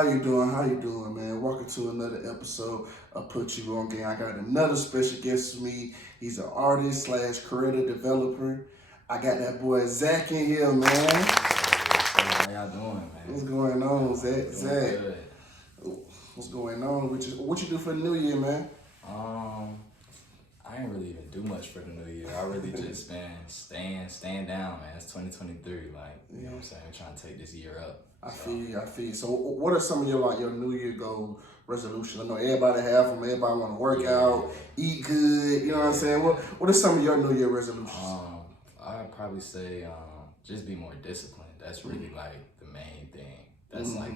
How you doing? How you doing, man? Welcome to another episode of Put You On Game. I got another special guest with me. He's an artist slash creative developer. I got that boy Zach in here, man. How y'all doing, man? What's going on, Zach? Doing Zach, good. what's going on? What you do for the New Year, man? I ain't really even do much for the new year. I really just been staying down, man. It's 2023, like, you know what I'm saying? We're trying to take this year up. I feel you. So what are some of your New Year goal resolutions? I know everybody have them. Everybody want to work out, eat good. You know what I'm saying? What are some of your New Year resolutions? I'd probably say just be more disciplined. That's really like the main thing. That's like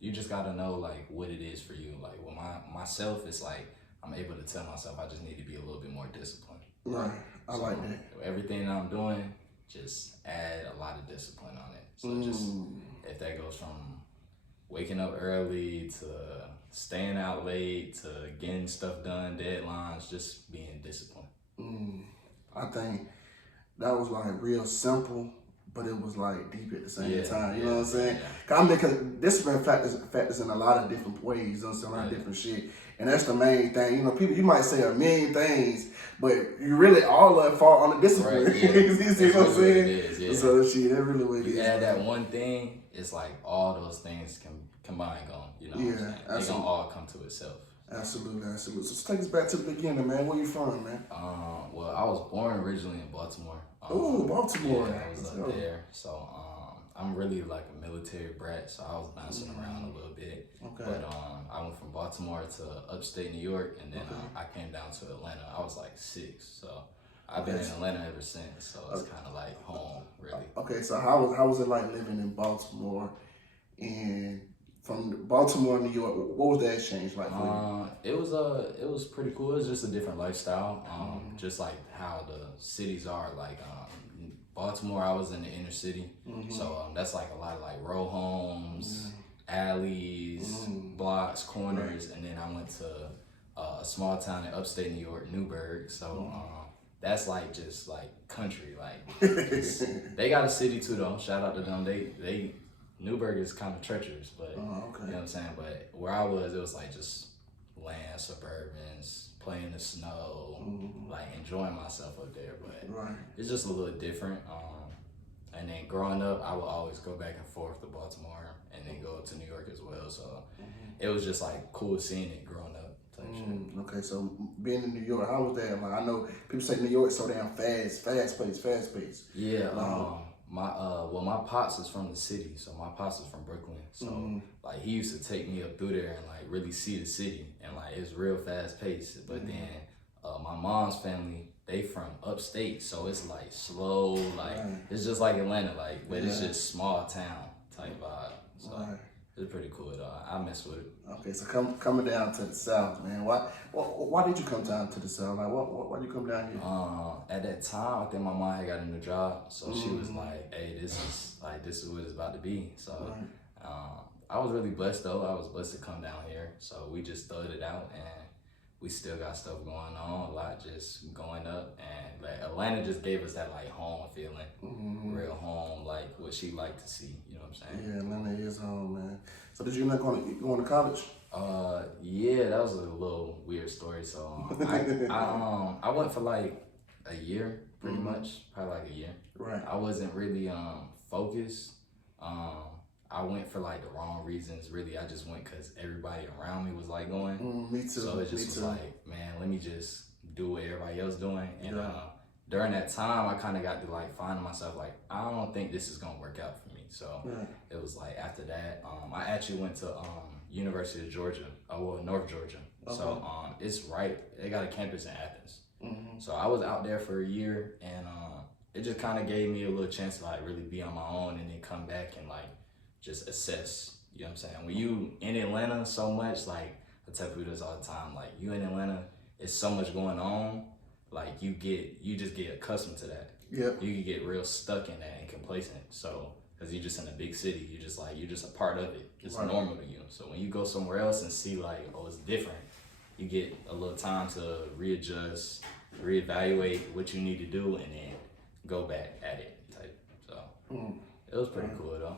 you just gotta know like what it is for you. Like with myself, it's like I'm able to tell myself I just need to be a little bit more disciplined. Right. I like that. Everything that I'm doing, just add a lot of discipline on it. So just if that goes from waking up early to staying out late to getting stuff done, deadlines, just being disciplined. I think that was like real simple, but it was like deep at the same time. You know what I'm saying? Because discipline factors in a lot of different ways. You know, a lot of different shit. And that's the main thing. You know, people, you might say a million things, but you really all of it fall on the discipline. Right, yeah. You see what I'm saying? It is, yeah. So shit, that really what it is. You add that one thing, it's like all those things can combine on, you know what I'm saying? They gonna all come to itself. Absolutely. So take us back to the beginning, man. Where you from, man? Well, I was born originally in Baltimore. Baltimore. Yeah, I was up there. So I'm really like a military brat, so I was bouncing around a little bit. Okay. But I went from Baltimore to upstate New York, and then I came down to Atlanta. I was like 6, so I've been in Atlanta ever since. So it's kind of like home, really. Okay, so how was it like living in Baltimore, and from Baltimore to New York? What was the exchange like for you? It was pretty cool. It was just a different lifestyle. Just like how the cities are. Like Baltimore, I was in the inner city, so that's like a lot of like row homes, alleys, blocks, corners, and then I went to a small town in upstate New York, Newburgh. So that's like just like country. Like they got a city too though. Shout out to them. They Newburgh is kind of treacherous, but you know what I'm saying. But where I was, it was like just land, suburbans, playing in the snow, like enjoying myself up there. But it's just a little different. And then growing up, I would always go back and forth to Baltimore and then go up to New York as well. So it was just like cool seeing it growing up type shit. Okay, so being in New York, how was that? Like I know people say New York so damn fast paced. Yeah. My pops is from the city, so my pops is from Brooklyn. So like he used to take me up through there and like really see the city, and like it's real fast paced. But then my mom's family, they from upstate, so it's like slow, like it's just like Atlanta, like but it's just small town type vibe. So it's pretty cool though. I mess with it. Okay, so coming down to the South, man. Why did you come down to the South? Like why did you come down here? At that time, I think my mom had got a new job, so she was like, "Hey, this is what it's about to be." So I was really blessed though. I was blessed to come down here. So we just thugged it out, and we still got stuff going on. A lot just going up, and like Atlanta just gave us that like home feeling, real home, like what she liked to see. You know what I'm saying? Yeah, Atlanta is home, man. So did you not going to college? Yeah, that was a little weird story. So I went for like a year, pretty much, probably like a year. Right. I wasn't really focused. I went for like the wrong reasons. Really, I just went because everybody around me was like going. Me too. So it just was like, man, let me just do what everybody else doing. And during that time, I kind of got to like finding myself like, I don't think this is gonna work out for me. So it was like after that, I actually went to University of Georgia, North Georgia. So it's right. They got a campus in Athens. So I was out there for a year, and it just kind of gave me a little chance to like really be on my own, and then come back and like just assess. You know what I'm saying? When you in Atlanta so much, like I tell people this all the time, like you in Atlanta, it's so much going on. Like you just get accustomed to that. Yeah. You can get real stuck in that and complacent. So because you're just in a big city, you're just a part of it. It's normal to you. So when you go somewhere else and see like, oh, it's different, you get a little time to readjust, reevaluate what you need to do, and then go back at it type. So it was pretty cool though.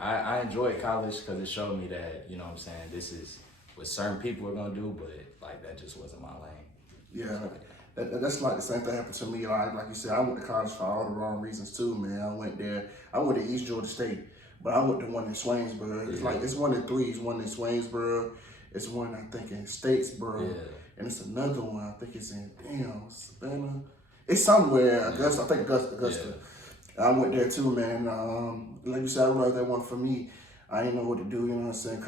I enjoyed college because it showed me that, you know what I'm saying, this is what certain people are gonna do, but like that just wasn't my lane. Yeah, that's like the same thing happened to me. Like you said, I went to college for all the wrong reasons too, man. I went to East Georgia State, but I went to one in Swainsboro. It's like it's one in three. It's one in Swainsboro. It's one I think in Statesboro, and it's another one I think it's in Savannah. It's somewhere Augusta. I think Augusta. I went there too, man. Like you said, I realized that wasn't for me. I didn't know what to do. You know what I'm saying?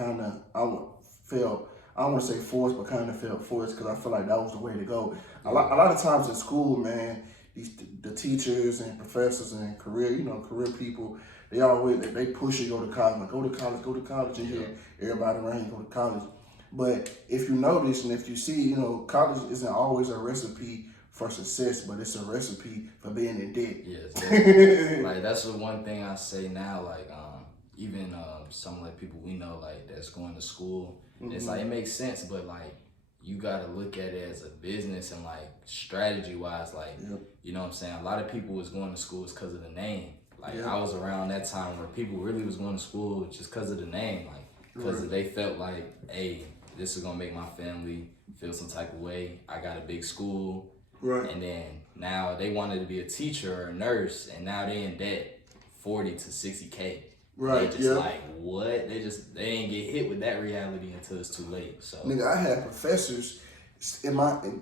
Felt, I don't want to say forced, but kind of felt forced because I feel like that was the way to go. A lot of times in school, man, the teachers and professors and career people, they push you to go to college. Like, go to college, and hear everybody around you go to college. But if you notice and if you see, college isn't always a recipe for success, but it's a recipe for being in debt. Yes, like that's the one thing I say now. Like even some like people we know like that's going to school. It's like it makes sense, but like you gotta look at it as a business and like strategy wise. Like you know what I'm saying. A lot of people was going to school because of the name. Like I was around that time where people really was going to school just because of the name. Like because they felt like, hey, this is gonna make my family feel some type of way. I got a big school. Right. And then now they wanted to be a teacher or a nurse, and now they in debt 40 to 60K. Right. They just like what? They ain't get hit with that reality until it's too late. So nigga, I had professors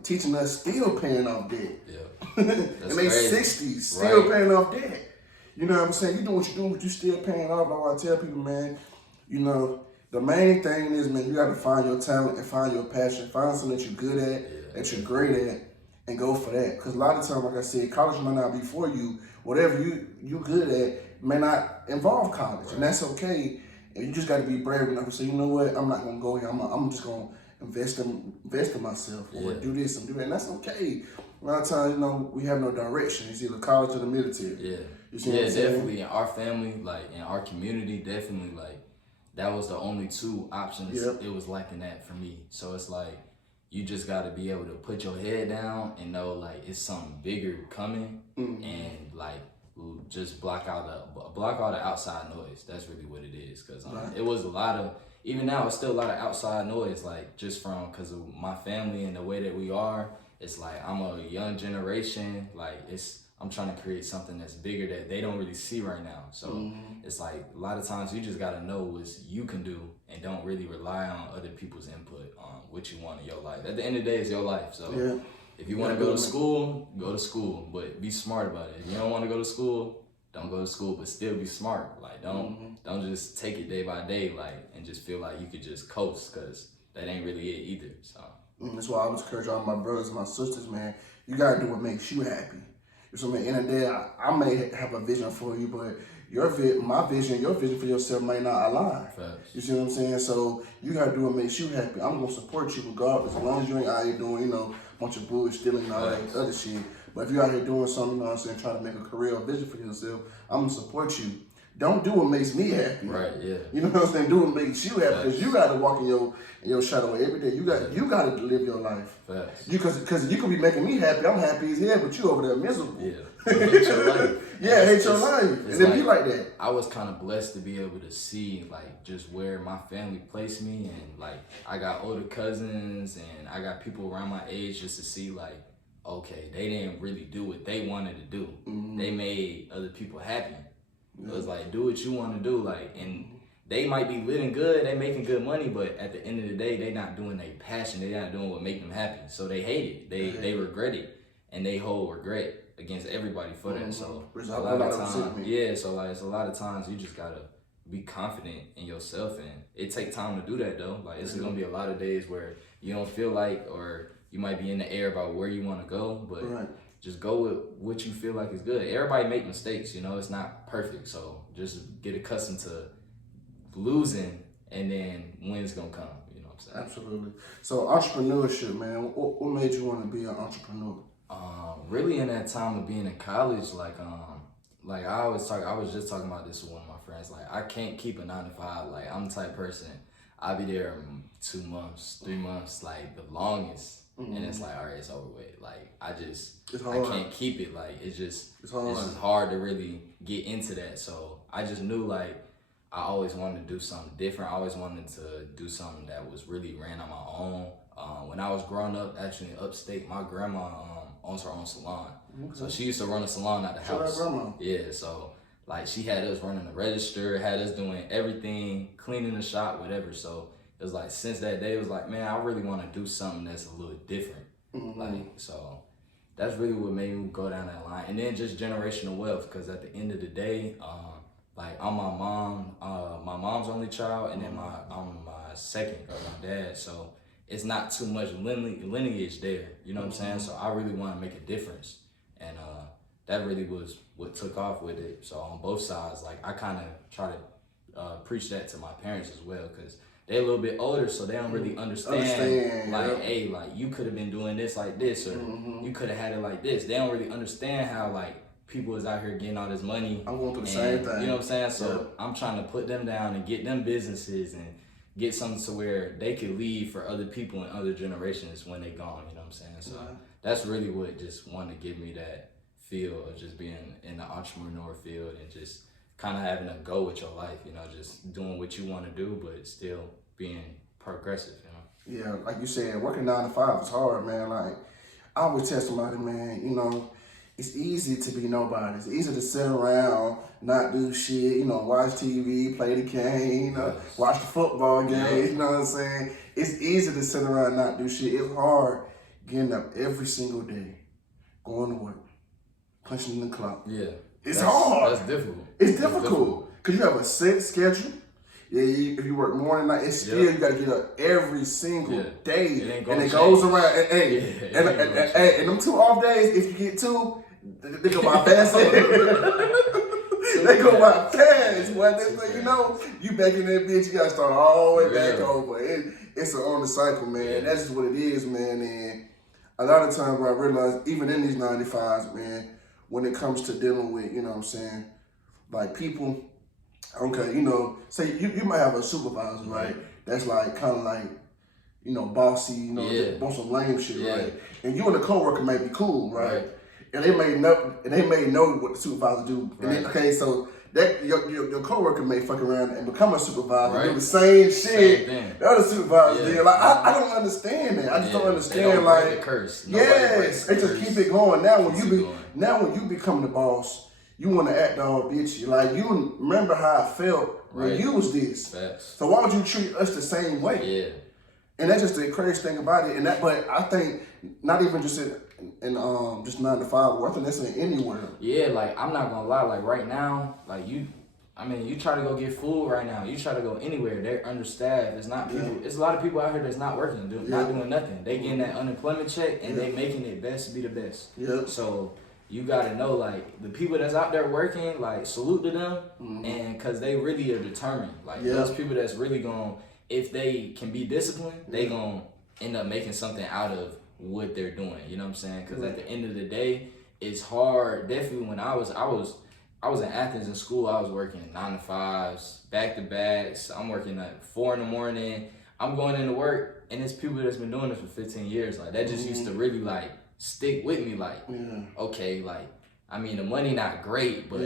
teaching us still paying off debt. Yeah. In their 60s, still paying off debt. You know what I'm saying? You do what you do, but you still paying off. Like I tell people, man, the main thing is, man, you gotta find your talent and find your passion. Find something that you're good at, that you're great at, and go for that. Because a lot of times, like I said, college might not be for you. Whatever you good at may not involve college, and that's okay. And you just got to be brave enough to say, you know what, I'm not gonna go here. I'm just gonna invest in myself or do this and do that, and that's okay. A lot of times, we have no direction. It's either college or the military. Yeah, you see what I'm saying? Definitely. In our family, like in our community, definitely like that was the only two options. It was lacking that for me. So it's like you just got to be able to put your head down and know like it's something bigger coming, and like just block all the outside noise. That's really what it is. Cause it was a lot of, even now it's still a lot of outside noise, like just from cause of my family and the way that we are. It's like I'm a young generation. Like I'm trying to create something that's bigger that they don't really see right now. So it's like a lot of times you just gotta know what you can do and don't really rely on other people's input on what you want in your life. At the end of the day, it's your life. So if you want to go to school, but be smart about it. If you don't want to go to school, don't go to school, but still be smart. Like don't just take it day by day, like, and just feel like you could just coast, cause that ain't really it either. So that's why I always encourage all my brothers and my sisters, man. You gotta do what makes you happy. So, man, in the day, I may have a vision for you, but your vision for yourself may not align. Facts. You see what I'm saying? So you gotta do what makes you happy. I'm gonna support you regardless, as long as you ain't out here doing, a bunch of bullshit, stealing and all that other shit. But if you're out here doing something, trying to make a career or vision for yourself, I'm gonna support you. Don't do what makes me happy. Right, yeah. You know what I'm saying? Do what makes you happy, because you got to walk in your shadow every day. You got to live your life. Facts. Because you could be making me happy. I'm happy as hell, but you over there miserable. Yeah. Hate your life. Hate your life. And then be like that. I was kind of blessed to be able to see like just where my family placed me, and like I got older cousins and I got people around my age just to see like, okay, they didn't really do what they wanted to do. They made other people happy. It was like, do what you want to do, like, and they might be living good, they making good money, but at the end of the day, they not doing their passion, they not doing what make them happy. So they hate it, they regret it, and they hold regret against everybody for that. So a lot of times, so like it's a lot of times you just gotta be confident in yourself, and it take time to do that though. Like it's gonna be a lot of days where you don't feel like, or you might be in the air about where you want to go, but just go with what you feel like is good. Everybody make mistakes, it's not perfect. So just get accustomed to losing, and then wins gonna come. You know what I'm saying? Absolutely. So entrepreneurship, man. What made you want to be an entrepreneur? Really in that time of being in college, like I was just talking about this with one of my friends. Like I can't keep a 9-to-5. Like I'm the type of person, I'll be there 2 months, 3 months, like the longest. And it's like, all right, it's over with. Like I can't keep it. Like it's just hard to really get into that. So I just knew like I always wanted to do something different. I always wanted to do something that was really ran on my own. When I was growing up, actually in upstate, my grandma owns her own salon. Okay. So she used to run a salon at the house. Grandma. Yeah, so like she had us running the register, had us doing everything, cleaning the shop, whatever. So it was like since that day, it was like, man, I really want to do something that's a little different. Like, so that's really what made me go down that line. And then just generational wealth, because at the end of the day, like I'm my mom's only child, and then I'm my second of my dad. So it's not too much lineage there. You know what I'm saying? So I really want to make a difference, and that really was what took off with it. So on both sides, like I kind of try to preach that to my parents as well, because they're a little bit older, so they don't really understand like, hey, like you could have been doing this like this, or you could have had it like this. They don't really understand how like people is out here getting all this money. I'm going through the same thing. You know what I'm saying? So I'm trying to put them down and get them businesses and get something to where they could leave for other people and other generations when they gone. You know what I'm saying? So that's really what just wanted to give me that feel of just being in the entrepreneur field and just kind of having a go with your life, you know, just doing what you want to do, but still being progressive, you know? Yeah, like you said, working 9 to 5 is hard, man. Like, I always tell somebody, man, you know, it's easy to be nobody. It's easy to sit around, not do shit, you know, watch TV, play the game, you know, watch the football game, you know what I'm saying? It's easy to sit around and not do shit. It's hard getting up every single day, going to work, punching in the clock. Yeah. It's hard. That's difficult. It's difficult because you have a set schedule. Yeah, if you work morning, night, it's still you gotta get up every single day, and it goes around. And them 2 off days, if you get 2, they go by fast. They go by fast. But next thing you know, you back in that bitch. You gotta start all the way back over. It's an on the cycle, man. That's just what it is, man. And a lot of times, I realize even in these 95s, man, when it comes to dealing with, you know what I'm saying, like people, okay, you know, say you might have a supervisor, right? That's like kind of like, you know, bossy, you know, on some lame shit, right? And you and a coworker may be cool, right? And they may know what the supervisor do. And then, okay, so that your coworker may fuck around and become a supervisor, do the same shit the other supervisor did. Like I don't understand that. I just don't understand. They don't like break the curse. They just keep it going. Now when you become the boss, you want to act all bitchy. Like you remember how I felt when you was this. So why would you treat us the same way? Yeah. And that's just the crazy thing about it. And that, but I think not even just in just 9 to 5 work. I think that's in anywhere. Yeah, like I'm not gonna lie. Like right now, like you try to go get food right now. You try to go anywhere. They're understaffed. It's not people. It's a lot of people out here that's not working, not doing nothing. They getting that unemployment check and they making it best to be the best. Yeah. So you gotta know, like the people that's out there working, like salute to them, and cause they really are determined. Like those people that's really gonna, if they can be disciplined, they gonna end up making something out of what they're doing. You know what I'm saying? Cause at the end of the day, it's hard. Definitely when I was in Athens in school, I was working 9 to 5s, back to backs. I'm working at 4 in the morning. I'm going into work, and it's people that's been doing this for 15 years. Like that just used to really like stick with me. Like, okay, like I mean the money not great, but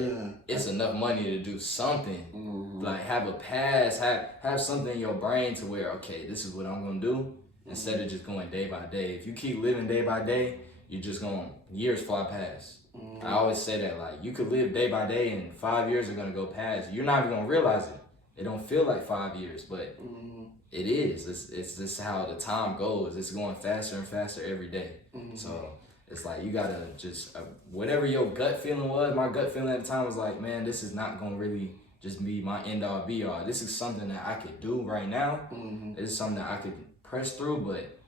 it's enough money to do something. Like have a pass, have something in your brain to where okay, this is what I'm gonna do. Instead of just going day by day. If you keep living day by day, you're just going years fly past. I always say that, like you could live day by day and 5 years are gonna go past. You're not even gonna realize it. It don't feel like 5 years, but it is. It's just how the time goes. It's going faster and faster every day. So it's like you gotta just whatever your gut feeling was. My gut feeling at the time was like, man, this is not gonna really just be my end all be all. This is something that I could do right now. This is something that I could press through, but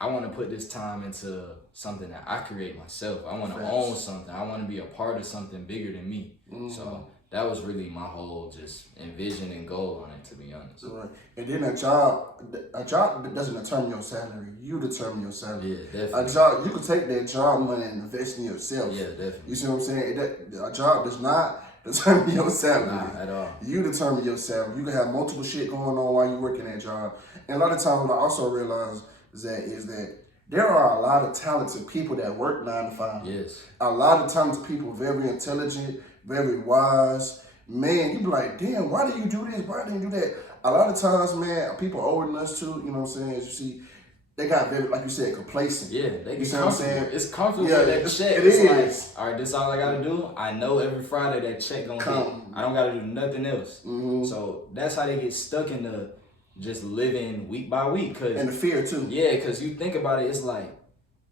I want to put this time into something that I create myself. I want to own something. I want to be a part of something bigger than me. So that was really my whole just envision and goal on it, to be honest. Right. And then a job doesn't determine your salary. You determine your salary. Yeah, definitely. A job, you can take that job money and invest in yourself. Yeah, definitely. You see what I'm saying? A job does not determine your salary. Nah, at all. You determine your salary. You can have multiple shit going on while you're working that job. And a lot of times what I also realize is that there are a lot of talented people that work 9 to 5. Yes. A lot of talented people, very intelligent, very wise, man, you be like, damn, why do you do this? Why do you do that? A lot of times, man, people older than us too, you know what I'm saying? As you see, they got very, like you said, complacent. Yeah, they get you know what I'm saying? It's comfortable Yeah, with that check. It it's is. Like, all right, this all I gotta do. I know every Friday that check gonna hit. I don't gotta do nothing else. Mm-hmm. So that's how they get stuck in the just living week by week. And the fear too. Yeah, because you think about it, it's like,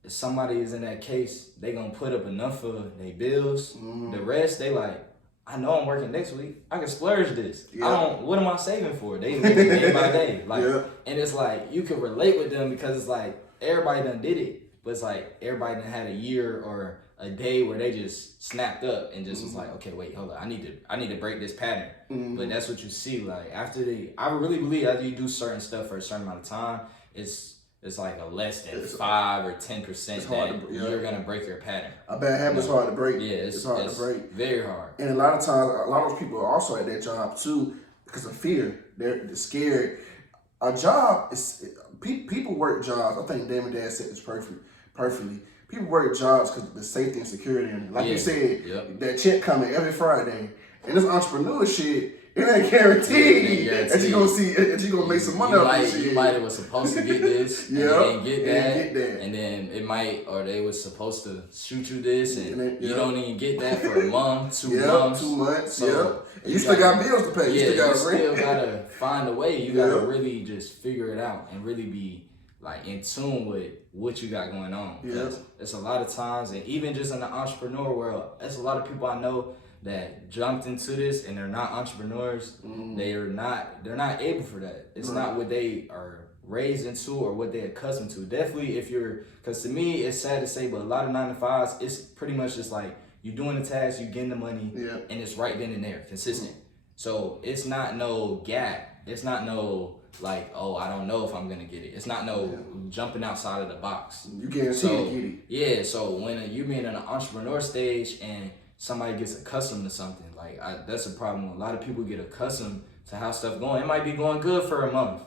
if somebody is in that case, they gonna put up enough for their bills. Mm-hmm. The rest, they like, I know I'm working next week. I can splurge this. Yeah. What am I saving for? They live day by day. Like, yeah. And it's like, you can relate with them because it's like, everybody done did it. But it's like, everybody done had a year or a day where they just snapped up and just was like, okay, wait, hold on. I need to break this pattern. But that's what you see. Like, I really believe after you do certain stuff for a certain amount of time, it's like a less than 5 or 10% that you're gonna break your pattern. A bad habit's hard to break. Yeah, it's hard to break. Very hard. And a lot of times, a lot of those people are also at their job too because of fear. They're scared. A job is people work jobs. I think Damon Dad said this perfectly. People work jobs because of the safety and security in it. Like you said, that check coming every Friday. And this entrepreneur shit, it ain't guaranteed that you're gonna make some money off this shit. You might have supposed to get this, and you didn't get that, and then it might, or they was supposed to shoot you this, and you don't even get that for a month, 2 months. 2 months, so and you still got bills to pay. You still gotta find a way. You gotta really just figure it out and really be like in tune with what you got going on. Because it's a lot of times, and even just in the entrepreneur world, there's a lot of people I know that jumped into this and they're not entrepreneurs. They're not able for that. It's not what they are raised into or what they're accustomed to. Definitely because to me, it's sad to say, but a lot of 9-to-5s, it's pretty much just like you're doing the task, you're getting the money, and it's right then and there, consistent. So it's not no gap. It's not no like, oh, I don't know if I'm gonna get it. It's not no jumping outside of the box. You guarantee to get it. Yeah, so when you're being in an entrepreneur stage and somebody gets accustomed to something, like that's a problem. A lot of people get accustomed to how stuff going. It might be going good for a month,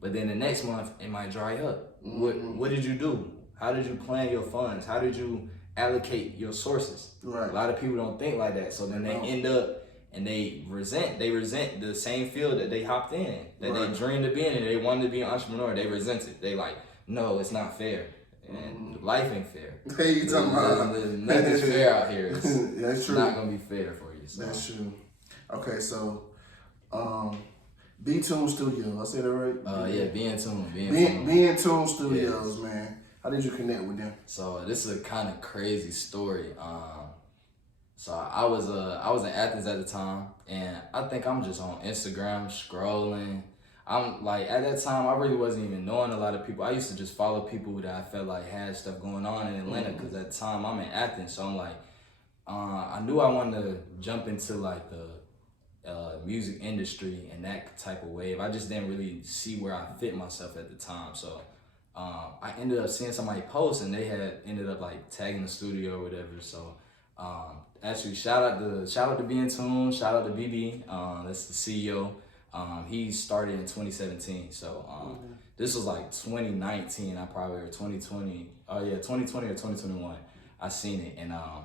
but then the next month it might dry up. What did you do? How did you plan your funds? How did you allocate your sources? Right. A lot of people don't think like that, so then they end up and they resent the same field that they hopped in, that they dreamed of being in. They wanted to be an entrepreneur. They resent it. They like, no, it's not fair. And life ain't fair. Hey, you talking about? Nothing's fair out here. That's true. Not gonna be fair for you. So. That's true. Okay, so Bntunestudios. I said that right? Yeah, Bntunestudios, man. How did you connect with them? So this is a kind of crazy story. So I was in Athens at the time, and I think I'm just on Instagram scrolling. I'm like, at that time, I really wasn't even knowing a lot of people. I used to just follow people that I felt like had stuff going on in Atlanta, because at the time I'm in Athens. So I'm like, I knew I wanted to jump into like the music industry and that type of wave. I just didn't really see where I fit myself at the time. So I ended up seeing somebody post, and they had ended up like tagging the studio or whatever. So actually, shout out to Bntune, shout out to BB. That's the CEO. He started in 2017, so this was like 2019, or 2020. Oh yeah, 2020 or 2021. I seen it, and I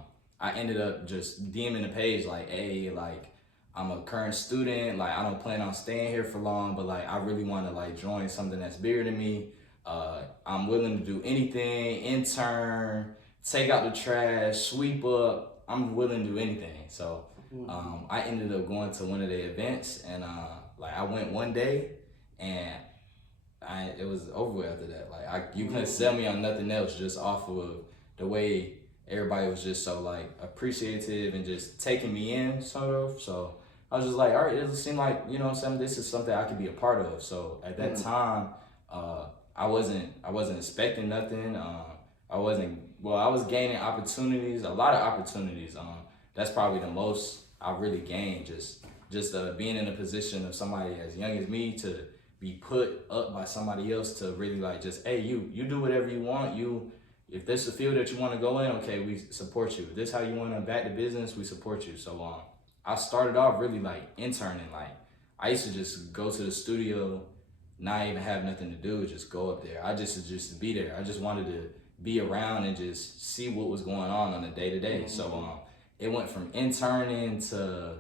ended up just DMing the page like, hey, like I'm a current student, like I don't plan on staying here for long, but like I really want to like join something that's bigger than me. I'm willing to do anything, intern, take out the trash, sweep up. I'm willing to do anything. So I ended up going to one of the events, and like I went one day, and it was over with after that. Like you couldn't sell me on nothing else, just off of the way everybody was just so like appreciative and just taking me in, sort of. So I was just like, all right, it seemed like, you know, this is something I could be a part of. So at that time, I wasn't expecting nothing. I was gaining opportunities, a lot of opportunities. That's probably the most I really gained, just being in a position of somebody as young as me to be put up by somebody else to really like just, hey, you do whatever you want. If this is a field that you want to go in, okay, we support you. If this is how you want to back the business, we support you. So I started off really like interning. Like I used to just go to the studio, not even have nothing to do, just go up there. I just be there. I just wanted to be around and just see what was going on a day-to-day. So it went from interning to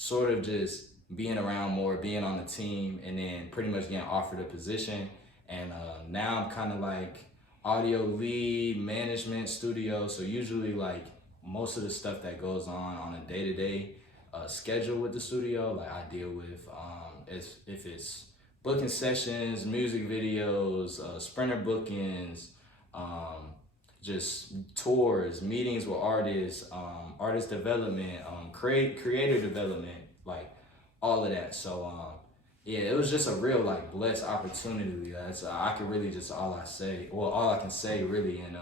sort of just being around more, being on the team, and then pretty much getting offered a position. And now I'm kind of like audio lead, management, studio. So usually like most of the stuff that goes on a day-to-day schedule with the studio, like I deal with if it's booking sessions, music videos, sprinter bookings, just tours, meetings with artists, artist development, creator development, like all of that. So yeah, it was just a real like blessed opportunity. That's I could really just all I can say really, and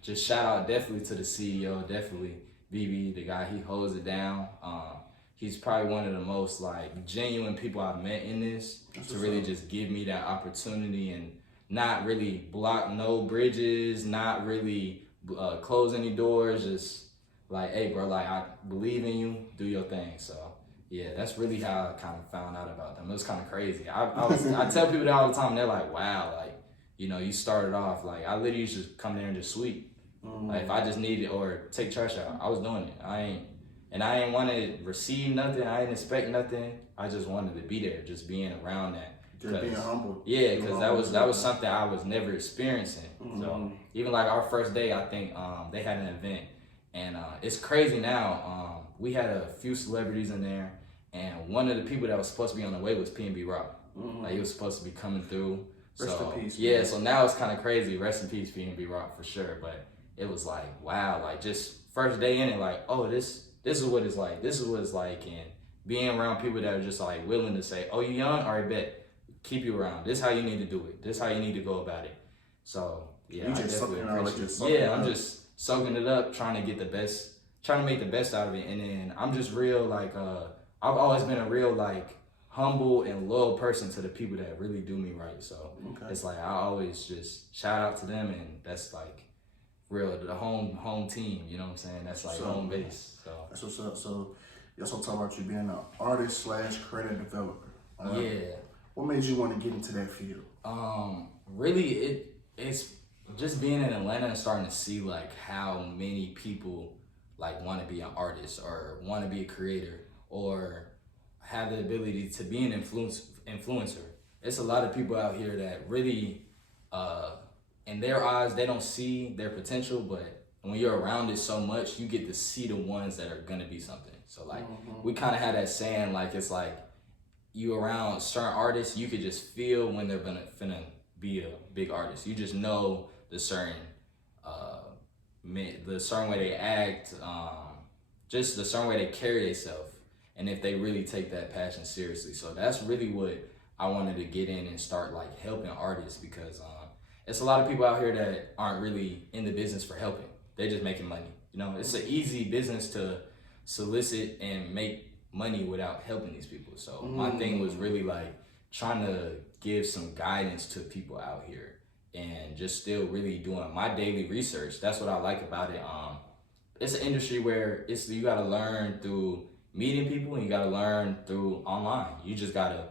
just shout out definitely to the CEO, definitely BB, the guy, he holds it down. He's probably one of the most like genuine people I've met in this to really just give me that opportunity and not really block no bridges, not really close any doors, just like, hey bro, like I believe in you, do your thing. So yeah, that's really how I kind of found out about them. It was kind of crazy. I tell people that all the time, and they're like, wow, like, you know, you started off, like I literally used to come there and just sweep. Like if I just needed or take trash out, I was doing it. I ain't want to receive nothing. I didn't expect nothing. I just wanted to be there, just being around that. Just being humble. Yeah, because that was something I was never experiencing. So even like our first day, I think they had an event, and it's crazy now. We had a few celebrities in there, and one of the people that was supposed to be on the way was P&B Rock. Like he was supposed to be coming through. Rest in peace. Yeah, man. So now it's kind of crazy. Rest in peace, P&B Rock for sure. But it was like, wow, like just first day in it, like, oh, this is what it's like. This is what it's like, and being around people that are just like willing to say, oh, you young? All right, bet. Keep you around. This is how you need to do it. This is how you need to go about it. So yeah, I'm just soaking it up, trying to make the best out of it. And then I'm just real like I've always been a real like humble and loyal person to the people that really do me right. So it's like I always just shout out to them, and that's like real the home team. You know what I'm saying? That's like home base. So that's what's up. So you also talk about you being an artist / creative developer. Yeah. What made you want to get into that field? Really, it's just being in Atlanta and starting to see like how many people like want to be an artist or want to be a creator or have the ability to be an influencer. It's a lot of people out here that really, in their eyes, they don't see their potential, but when you're around it so much, you get to see the ones that are gonna be something. So like, we kind of had that saying, like it's like, you around certain artists, you could just feel when they're finna be a big artist. You just know the certain way they act, just the certain way they carry themselves, and if they really take that passion seriously. So that's really what I wanted to get in and start like helping artists, because it's a lot of people out here that aren't really in the business for helping. They're just making money. You know, it's an easy business to solicit and make money without helping these people. So my thing was really like trying to give some guidance to people out here and just still really doing my daily research. That's what I like about it. It's an industry where you gotta learn through meeting people, and you gotta learn through online. You just gotta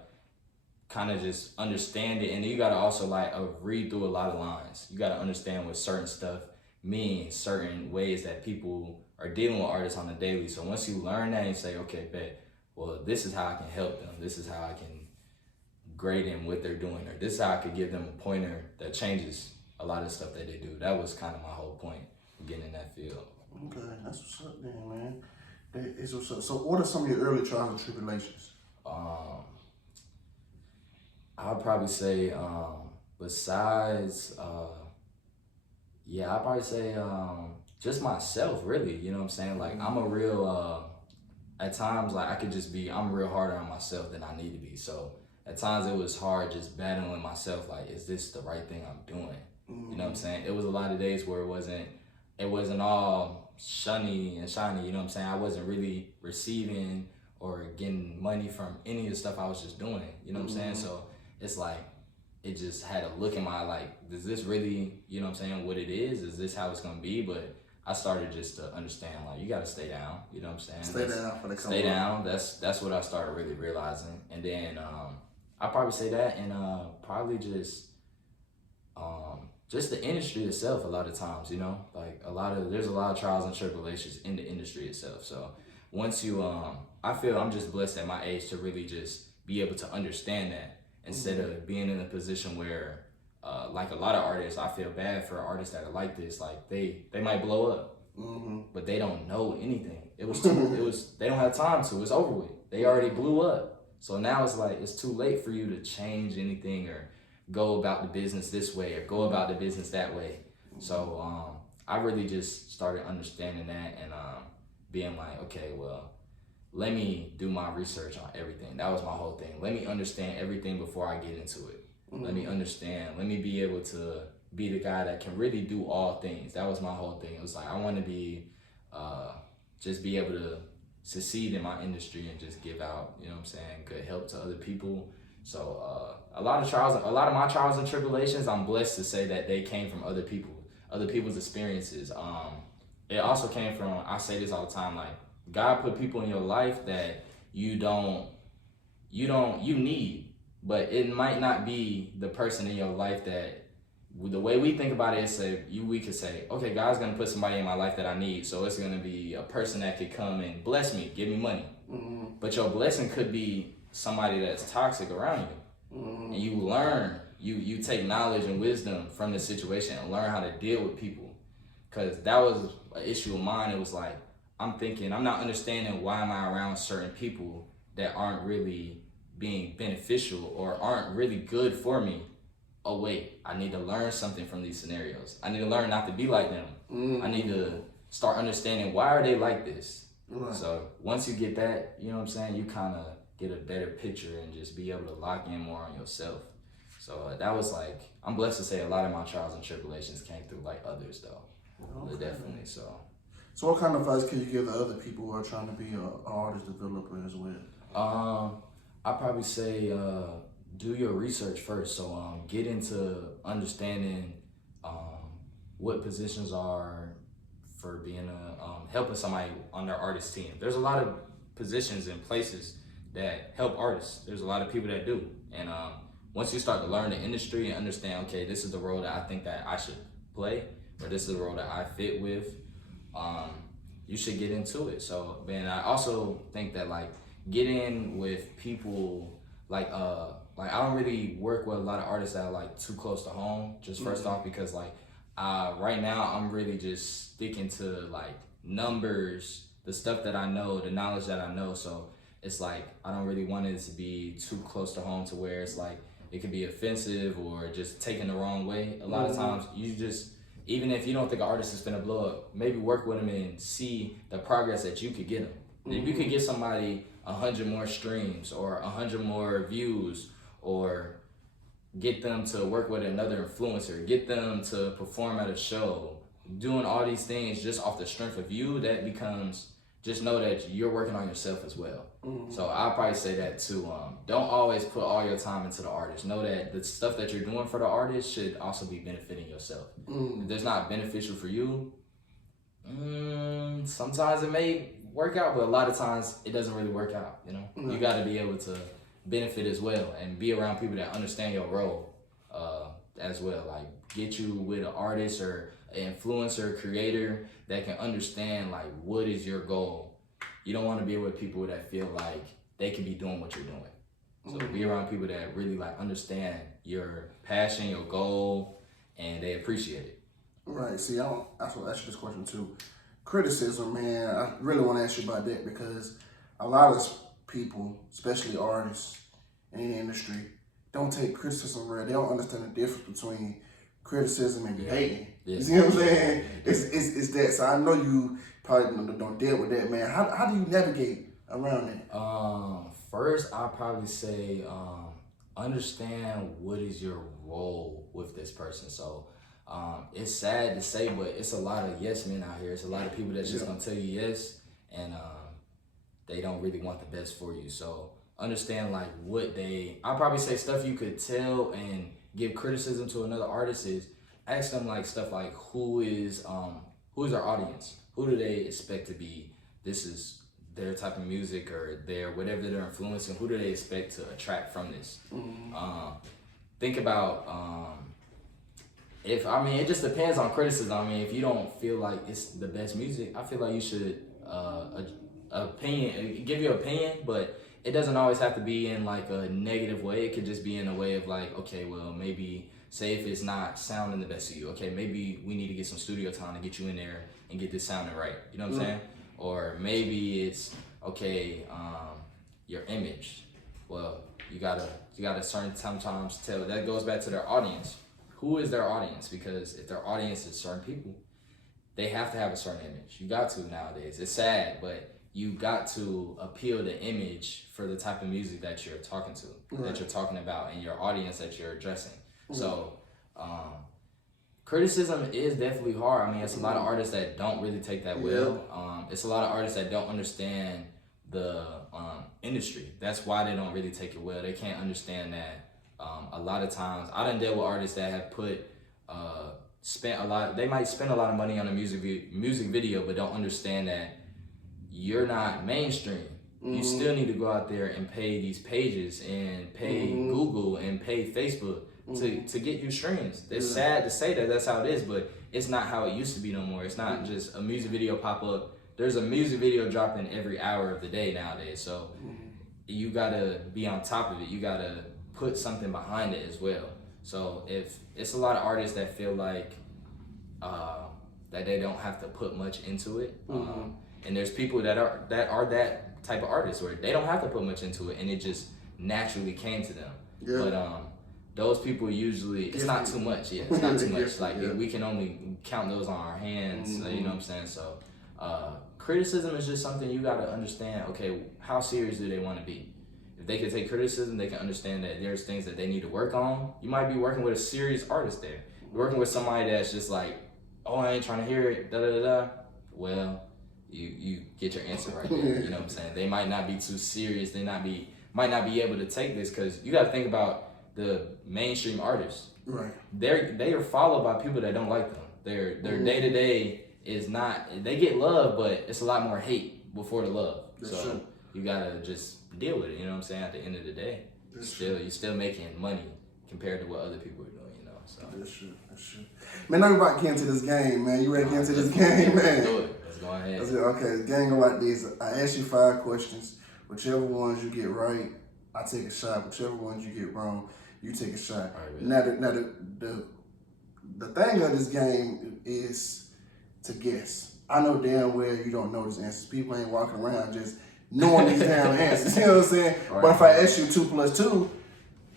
kind of just understand it, and you gotta also like read through a lot of lines. You gotta understand what certain stuff means, certain ways that people are dealing with artists on the daily. So once you learn that and you say, okay, bet, well, this is how I can help them. This is how I can grade them what they're doing, or this is how I could give them a pointer that changes a lot of stuff that they do. That was kind of my whole point of getting in that field. Okay, that's what's up then, man. That is what's up. So what are some of your early trials and tribulations? I'd probably say, besides, I'd probably say just myself, really. You know what I'm saying? Like, I'm a real, at times, like, I'm real harder on myself than I need to be. So at times it was hard just battling myself, like, is this the right thing I'm doing? You know what I'm saying? It was a lot of days where it wasn't all shiny, you know what I'm saying? I wasn't really receiving or getting money from any of the stuff I was just doing, you know what I'm saying? So it's like, it just had a look in my, like, is this really, you know what I'm saying, what it is? Is this how it's gonna be? But I started just to understand, like, you gotta stay down, you know what I'm saying? Stay down, that's what I started really realizing. And then I probably say that, and probably just the industry itself a lot of times, you know? Like, there's a lot of trials and tribulations in the industry itself. So once you I feel I'm just blessed at my age to really just be able to understand that instead of being in a position where, like a lot of artists, I feel bad for artists that are like this. Like they might blow up, but they don't know anything. They don't have time to. It's over with. They already blew up. So now it's like it's too late for you to change anything or go about the business this way or go about the business that way. So I really just started understanding that and being like, okay, well, let me do my research on everything. That was my whole thing. Let me understand everything before I get into it. Let me understand. Let me be able to be the guy that can really do all things. That was my whole thing. It was like I want to be, just be able to succeed in my industry and just give out, you know what I'm saying, good help to other people. So a lot of my trials and tribulations, I'm blessed to say that they came from other people's experiences. It also came from, I say this all the time, like God put people in your life that you need, but it might not be the person in your life that, the way we think about it is we could say, okay, God's gonna put somebody in my life that I need, so it's gonna be a person that could come and bless me, give me money. But your blessing could be somebody that's toxic around you. And you learn, you take knowledge and wisdom from the situation and learn how to deal with people. Cause that was an issue of mine. It was like, I'm thinking, I'm not understanding why am I around certain people that aren't really being beneficial or aren't really good for me. Oh wait, I need to learn something from these scenarios. I need to learn not to be like them. I need to start understanding why are they like this. So once you get that, you know what I'm saying, you kind of get a better picture and just be able to lock in more on yourself. So that was like, I'm blessed to say a lot of my trials and tribulations came through like others though. Okay. Definitely so. So what kind of advice can you give to other people who are trying to be an artist developer as well? I probably say do your research first. So get into understanding what positions are for being helping somebody on their artist team. There's a lot of positions and places that help artists. There's a lot of people that do. And once you start to learn the industry and understand, okay, this is the role that I think that I should play, or this is the role that I fit with, you should get into it. So, man, I also think that like get in with people like I don't really work with a lot of artists that are like too close to home. Just first off, because like right now I'm really just sticking to like numbers, the stuff that I know, the knowledge that I know. So it's like I don't really want it to be too close to home to where it's like it could be offensive or just taken the wrong way. A lot of times you just, even if you don't think an artist is gonna blow up, maybe work with them and see the progress that you could get them. If you could get somebody 100 more streams or 100 more views, or get them to work with another influencer, get them to perform at a show, doing all these things just off the strength of you, that becomes, just know that you're working on yourself as well. So I'll probably say that too. Don't always put all your time into the artist. Know that the stuff that you're doing for the artist should also be benefiting yourself. If it's not beneficial for you, sometimes it may work out, but a lot of times it doesn't really work out, you know? You gotta be able to benefit as well and be around people that understand your role as well. Like get you with an artist or an influencer, creator that can understand like what is your goal. You don't want to be with people that feel like they can be doing what you're doing. So be around people that really like understand your passion, your goal, and they appreciate it. Right. See, I want to ask you this question too. Criticism, man. I really want to ask you about that because a lot of people, especially artists in the industry, don't take criticism real. They don't understand the difference between criticism and hating. You see what I'm saying? It's that. So I know you probably don't deal with that, man. How do you navigate around it? First, I'll probably say understand what is your role with this person. So it's sad to say, but it's a lot of yes men out here. It's a lot of people that's just gonna tell you yes, and they don't really want the best for you. So understand like I'll probably say stuff you could tell and give criticism to another artist is ask them like stuff like who is our audience? Who do they expect to be? This is their type of music or their whatever they're influencing. Who do they expect to attract from this? Think about it just depends on criticism. I mean, if you don't feel like it's the best music, I feel like you should give your opinion, but it doesn't always have to be in like a negative way. It could just be in a way of like, okay, well, maybe say if it's not sounding the best to you, okay, maybe we need to get some studio time to get you in there and get this sounding right. You know what I'm saying? Or maybe it's, okay, your image. Well, you gotta certain sometimes tell, that goes back to their audience. Who is their audience? Because if their audience is certain people, they have to have a certain image. You got to nowadays. It's sad, but you got to appeal the image for the type of music that you're talking to, that you're talking about, and your audience that you're addressing. So, criticism is definitely hard. I mean, it's a lot of artists that don't really take that well. It's a lot of artists that don't understand the industry. That's why they don't really take it well. They can't understand that a lot of times, I done dealt with artists that have they might spend a lot of money on a music video, but don't understand that you're not mainstream. You still need to go out there and pay these pages and pay Google and pay Facebook to get you streams. It's sad to say that that's how it is, but it's not how it used to be no more. It's not just a music video pop up. There's a music video dropping every hour of the day nowadays. So you gotta be on top of it. You gotta put something behind it as well. So if it's a lot of artists that feel like that they don't have to put much into it, and there's people that are that type of artists where they don't have to put much into it and it just naturally came to them. But those people usually, it's not too much. It's not too much. Like we can only count those on our hands. You know what I'm saying? So criticism is just something you gotta understand. Okay, how serious do they want to be? If they can take criticism, they can understand that there's things that they need to work on. You might be working with a serious artist there. You're working with somebody that's just like, oh, I ain't trying to hear it, da da da da. Well, you get your answer right there. You know what I'm saying? They might not be too serious. They might not be able to take this, because you got to think about the mainstream artists. Right. They are followed by people that don't like them. Their day to day is not. They get love, but it's a lot more hate before the love. That's true. You gotta just deal with it. You know what I'm saying? At the end of the day, you're still making money compared to what other people are doing. You know. So that's true. Man, I'm about to get into this game, man. You ready to get into this game, man? Do it. Let's go ahead. Okay, the game go like this. I ask you 5 questions. Whichever ones you get right, I take a shot. Whichever ones you get wrong, you take a shot. Right, now the thing of this game is to guess. I know damn well you don't know these answers. People ain't walking around just knowing these damn answers. You know what I'm saying? Right. But if I ask you 2 + 2,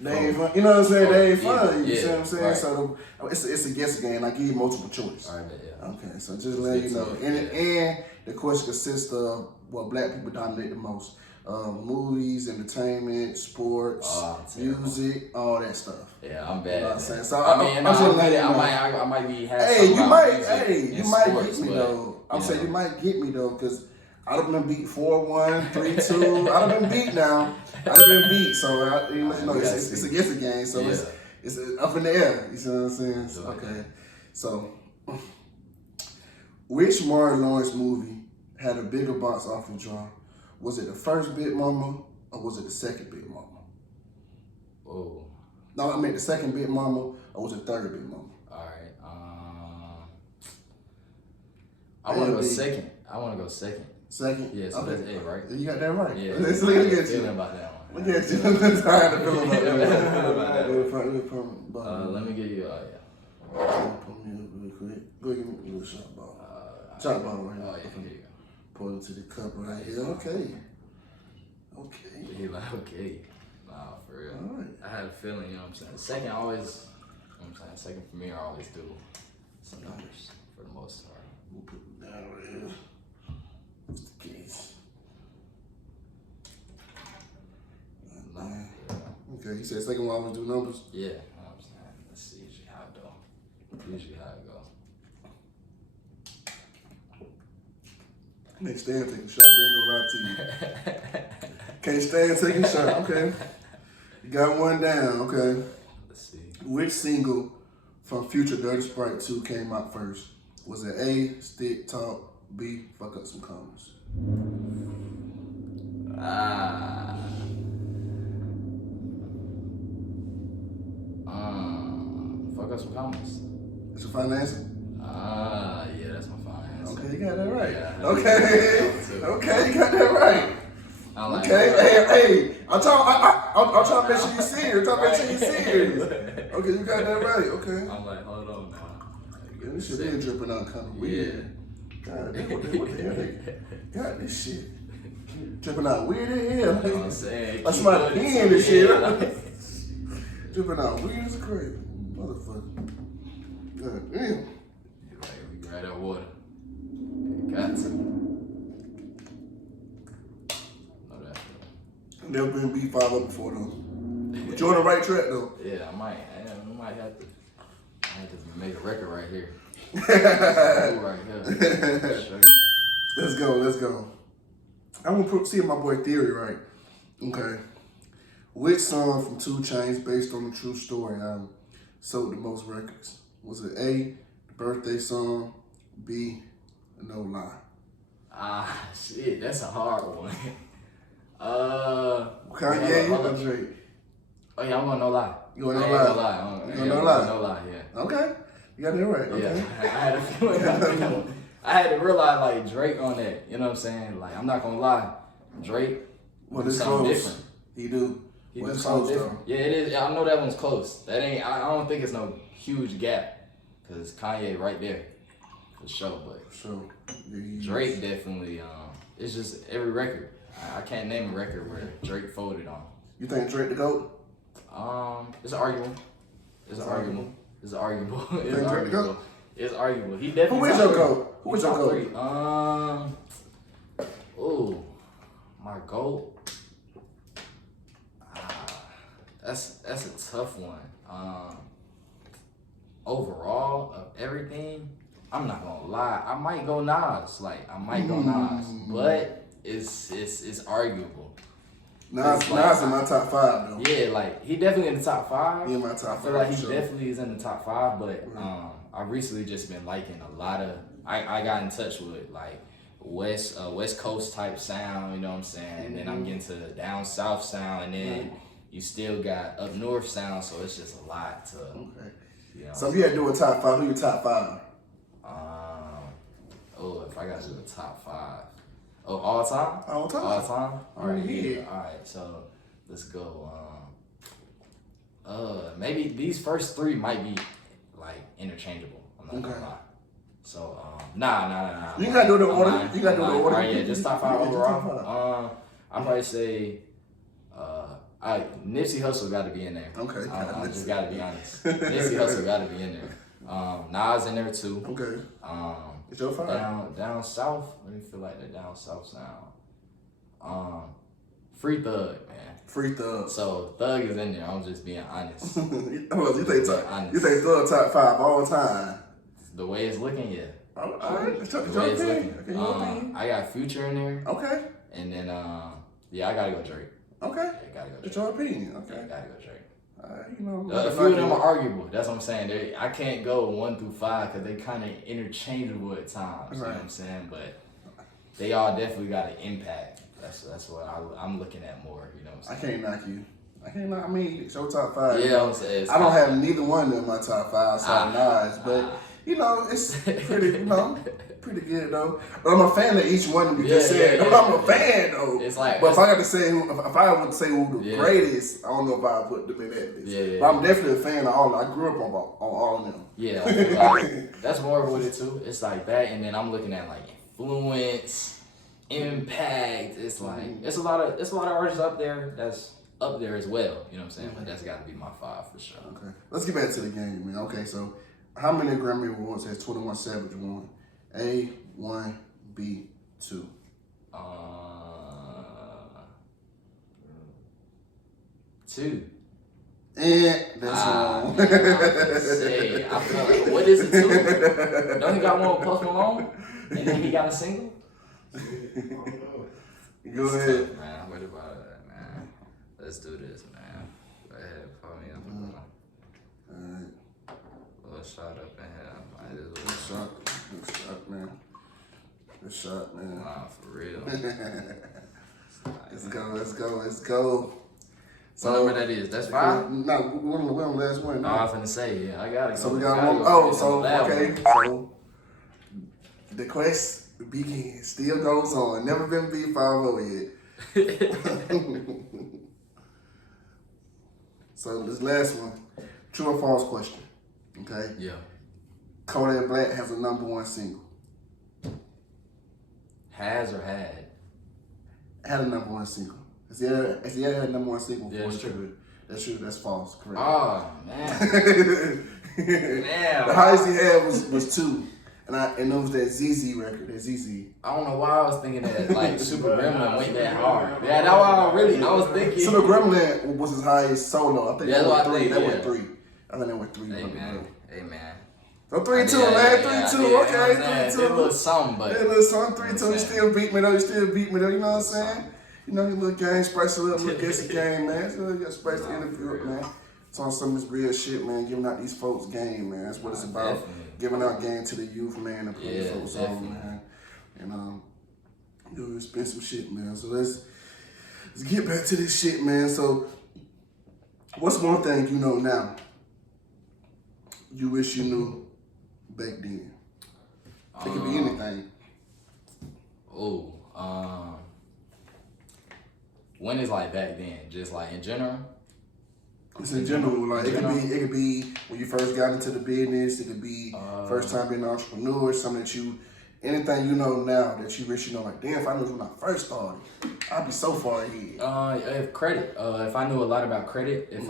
they ain't fun. You know what I'm saying? They ain't fun. You see what I'm saying? Right. So it's a guess game. I give you multiple choice. All right, Okay, so just let you know. And the question consists of what black people dominate the most. Movies, entertainment, sports, music, all that stuff. Yeah, I'm bad. You know what I'm saying? So I might be having you might get me though. I'm saying you might get me though, because I'd have been beat 4-1, 3-2. I'd have been beat now. I'd have been beat. So you know, it's a guessing game. So it's up in the air. You see what I'm saying? Okay. So which Martin Lawrence movie had a bigger box office draw? Was it the first Big Mama or was it the second Big Mama? Oh. No, I meant the second Big Mama or was it the third Big Mama? All right. I want to go second. Second? Yeah, so that's it, right? You got that right. Yeah. Let's look at you. Feeling about that one. Look at you. I'm tired of feeling about that. Let me give you, Put me up real quick. Go give me a little shot ball. Shot ball right here. Oh, yeah, here you go. Pour it to the cup right here. Okay. He like, okay. Nah, for real. All right. I had a feeling, you know what I'm saying? Second always, you know what I'm saying? Second for me, I always do some numbers for the most part. We'll put it down right here. Just the case. Okay, you said second one always do numbers? Yeah, you know what I'm saying? Let's see usually how it go. Can't stand taking shots, I ain't gonna lie to you. Can't stand taking shots, okay. You got one down, okay. Let's see. Which single from Future Dirty Sprite 2 came out first? Was it A, Stick Talk, B, Fuck Up Some Commas? Fuck Up Some Commas. That's your final answer? Yeah, that's my final answer. Okay, you got that right. Yeah, Okay, you got that right. Like, Okay, hey, I'm trying to make sure you're serious. I'm trying to make sure you're serious. Okay, you got that right. Okay. I'm like, hold on now. Yeah, this shit been dripping out kind of weird. God damn, what the hell they got this shit? Dripping out weird as hell. You know what I'm saying? Like somebody peeing this shit. Dripping out weird as crazy. Motherfucker. God damn. Like, we grab that water. Got to. Know that. Never been beat 5 up before though. But you're on the right track though. Yeah, I might have to. I have to make a record right here. Right here. Sure. Let's go. I'm gonna see if my boy Theory right. Okay. Which song from 2 Chainz based on the true story sold the most records? Was it A, the birthday song, B, No Lie? Shit, that's a hard one. Kanye, you or Drake? Oh yeah, I'm gonna No Lie. You want No Lie? You want No Lie? No Lie, yeah. Okay. You got that right. Okay. Yeah, I had a feeling. I had to realize like Drake on that. You know what I'm saying? Like I'm not gonna lie, Drake. Well, it's something close. different. He do. He well, do it's something close different. though. Yeah, it is. I know that one's close. That ain't. I don't think it's no huge gap, cause Kanye right there, for sure. But So Drake definitely. It's just every record. I can't name a record where Drake folded on. You think Drake the GOAT? It's arguable. It's arguable. It's arguable. It's Drake arguable. It's arguable. He definitely. Who is your GOAT? Who is your GOAT? Oh, my GOAT. That's a tough one. Overall of everything, I'm not gonna lie. I might go Nas. But it's arguable. Nas in my top 5 though. Yeah, like he definitely in the top 5. He in my top 5. I feel like he sure. definitely is in the top 5. But I recently just been liking a lot of. I got in touch with like West Coast type sound. You know what I'm saying? And then I'm getting to down south sound, and then you still got up north sound. So it's just a lot to. Okay. You know, so if you had to do a top 5, who your top 5? If I got to do a top 5. Oh, all time? All time. All time? All right, Yeah. All right, so let's go. Maybe these first 3 might be like interchangeable. I'm not gonna lie. So, nah. You gotta do the order. You gotta do the order. All right, yeah, just top 5 Yeah, overall. I'll probably say, Nipsey Hussle got to be in there. Okay. I just gotta be honest. Nipsey Hussle got to be in there. Nas in there too. Okay. It's your 5. Down south. Let me feel like the down south sound. Free Thug, man. Free Thug. So Thug is in there. I'm just being honest. You think Thug top 5 all time? The way it's looking, yeah. All right. It's your It's opinion. looking. Okay, your opinion. I got Future in there. Okay. And then I gotta go Drake. Okay. Yeah, gotta go Drake. It's your opinion. Okay. Yeah, gotta go Drake. A A few of them are arguable. That's what I'm saying. I can't go 1 through 5 because they kind of interchangeable at times. You know what I'm saying? But they all definitely got an impact. That's what I'm looking at more. You know what I'm saying? I can't knock you. I mean, it's your top 5. Yeah, I'm saying. I don't have neither one in my top 5 outside Nas, but it's pretty, pretty good though. But I'm a fan of each one you just said. I'm a fan though. It's like, but if I got to say, if I would say who the greatest, I don't know if I would put them in that list. Yeah. But I'm definitely a fan of all. I grew up on all of them. Yeah, like, that's more with it too. It's like that, and then I'm looking at like influence, impact. It's like it's a lot of artists up there that's up there as well. You know what I'm saying? But that's got to be my 5 for sure. Okay, let's get back to the game, man. Okay, so how many Grammy Awards has 21 Savage won? A, 1, B, 2. 2. And that's wrong. I feel like, what is it 2? Don't he got one with Post Malone? And then he got a single? Go ahead. Tough, man. What about it, man? Let's do this, man. Go ahead, pull me up. Alright. A little shot up in here. Good shot, man. Good shot, man. Wow, for real. Let's go. So, what number that is? That's 5? No, we're on the last one. I was finna say, yeah, I gotta go. So we got one. Oh, so okay. So the quest begins. Still goes on. Never been B50 yet. So this last one, true or false question. Okay? Yeah. Kodak Black has a #1 single. Has or had? Had a #1 single. Has he ever had a #1 single? Yeah, that's true. That's true. That's false. Correct. Oh, man. The highest he had was 2. And it was that ZZ record, that ZZ. I don't know why I was thinking that like Super Gremlin went that hard. Yeah, that's why I was thinking. Super Gremlin was his highest solo. I think that went 3. That went 3. I think that went 3. Amen. So 3-2, man. 3-2. Okay, 3-2. Did a little something, but. Did a little something. 3-2. You still beat me though. You know what I'm saying? You know, your little game, spice a little guessing game, man. So you got spice the interview up, man. It's on some of this real shit, man. Giving out these folks game, man. That's what it's about. Definitely. Giving out game to the youth, man, and putting folks on, man. And it's been some shit, man. So let's get back to this shit, man. So, what's one thing you know now you wish you knew back then? It could be anything. When is like back then? Just like in general? It's in general, like it could be when you first got into the business. It could be first time being an entrepreneur. Something anything you know now that you wish you know. Like, damn, if I knew when I first started, I'd be so far ahead. If credit, if I knew a lot about credit, if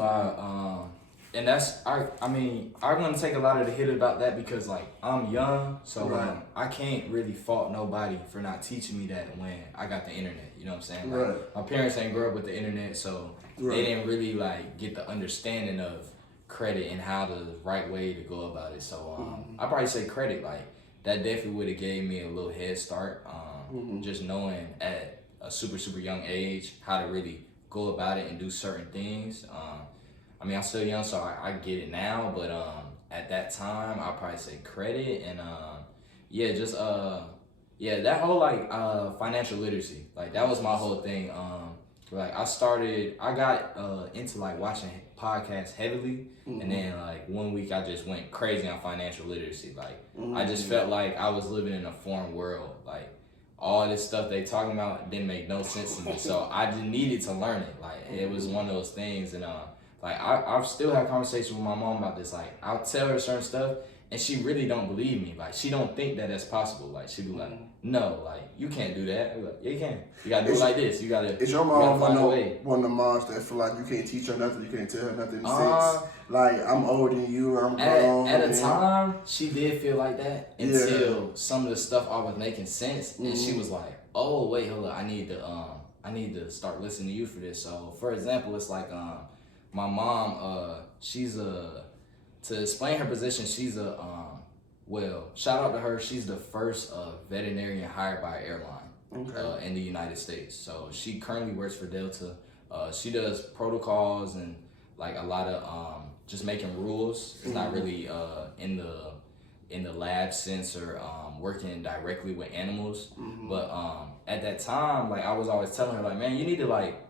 and that's I mean I'm gonna take a lot of the hit about that because like I'm young, so I can't really fault nobody for not teaching me that when I got the internet. You know what I'm saying? Like, my parents ain't grow up with the internet, so. They didn't really like get the understanding of credit and how the right way to go about it. So I probably say credit, like that definitely would have gave me a little head start. Just knowing at a super young age how to really go about it and do certain things. I mean, I'm still young, so I get it now, but at that time I'll probably say credit and that whole like financial literacy, like that was my whole thing. Like I got into like watching podcasts heavily, and then like one week I just went crazy on financial literacy. Like I just felt like I was living in a foreign world. Like all this stuff they talking about didn't make no sense to me, so I just needed to learn it. Like it was one of those things, and like I've still had conversations with my mom about this. Like I'll tell her certain stuff, and she really don't believe me. Like she don't think that that's possible. Like she be like, no, like you can't do that. I'm like, yeah, you can. You gotta do it like this. You gotta. Is your mom one of the moms that feel like you can't teach her nothing, you can't tell her nothing? Like I'm older than you, or I'm grown. At a time, she did feel like that until some of the stuff I was making sense, and she was like, oh wait, hold up, I need to start listening to you for this. So for example, it's like my mom, to explain her position, she's shout out to her. She's the first veterinarian hired by an airline in the United States. So she currently works for Delta. She does protocols and like a lot of just making rules. It's not really in the lab sense or working directly with animals. But at that time, like I was always telling her, like, man, you need to like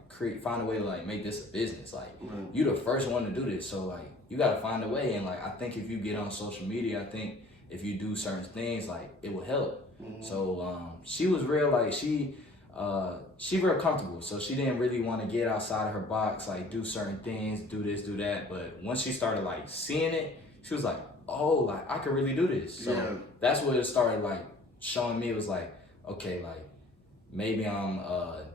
find a way to like make this a business. Like you the first one to do this, so like you gotta find a way. And like I think if you get on social media, I think if you do certain things, like it will help. So she was real, like she real comfortable, so she didn't really want to get outside of her box, like do certain things, do this, do that. But once she started like seeing it, she was like, oh, like I could really do this. So that's what it started like showing me. It was like, okay, like maybe I'm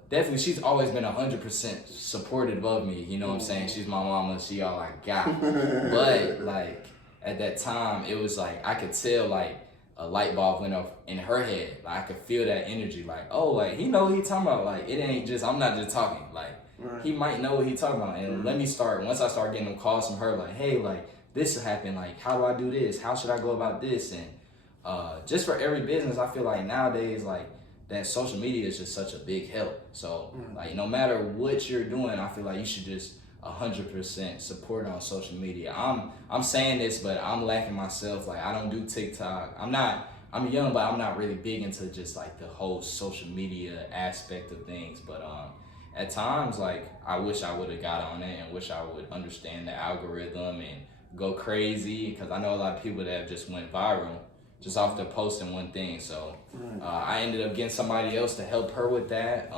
definitely, she's always been 100% supportive of me, you know what I'm saying? She's my mama, she all I got. But like at that time, it was like I could tell like a light bulb went off in her head. Like I could feel that energy, like, oh, like he know what he talking about. Like it ain't just, I'm not just talking. Like he might know what he talking about. And once I start getting them calls from her, like, hey, like this happened, like how do I do this? How should I go about this? And just for every business, I feel like nowadays, like that social media is just such a big help. So like no matter what you're doing, I feel like you should just 100% support on social media. I'm saying this, but I'm lacking myself. Like I don't do TikTok. I'm young, but I'm not really big into just like the whole social media aspect of things. But at times, like I wish I would have got on it and wish I would understand the algorithm and go crazy, because I know a lot of people that have just went viral just off the posting one thing. So I ended up getting somebody else to help her with that.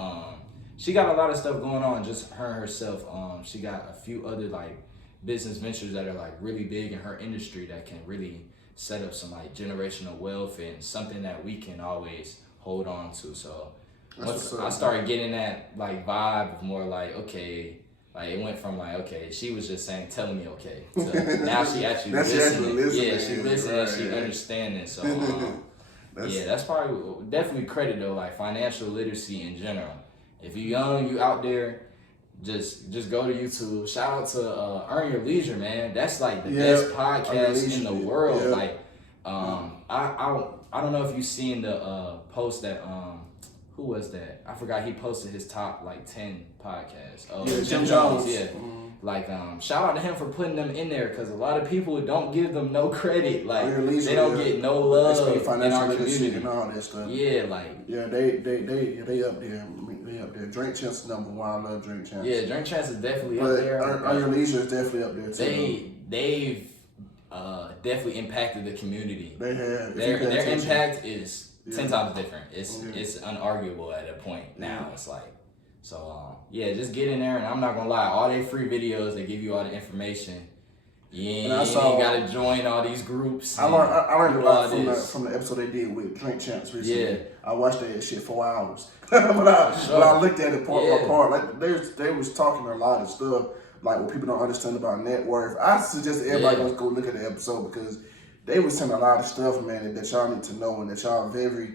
She got a lot of stuff going on, just her and herself. She got a few other like business ventures that are like really big in her industry that can really set up some like generational wealth and something that we can always hold on to. So once I started getting that like vibe of more like, okay, like it went from like, okay, she was just telling me okay, to now she actually listening. Yeah, she listening, right, she understanding. So that's probably definitely credit though, like financial literacy in general. If you're young, you out there, just go to YouTube. Shout out to Earn Your Leisure, man. That's like the best podcast in the world. Like, I don't know if you seen the post that who was that? I forgot. He posted his top like 10 podcasts. Jim Jones. Yeah. Like, shout out to him for putting them in there, because a lot of people don't give them no credit. Like, they don't get no love in our community and all that stuff. Yeah, like they up there. They up there. Drink Champs is number one. I love Drink Champs. Yeah, Drink Champs is definitely up there. Earn Your Leisure is definitely up there too. They've definitely impacted the community. They have. Their impact is 10 times different. It's unarguable at a point now. It's like. So, just get in there, and I'm not gonna lie, all they free videos, they give you all the information. You ain't gotta join all these groups. I learned a lot from the episode they did with Drink Champs recently. Yeah. I watched that shit 4 hours. But I looked at it part by part. Like, they was talking a lot of stuff, like what people don't understand about net worth. I suggest everybody go look at the episode, because they was saying a lot of stuff, man, that y'all need to know and that y'all very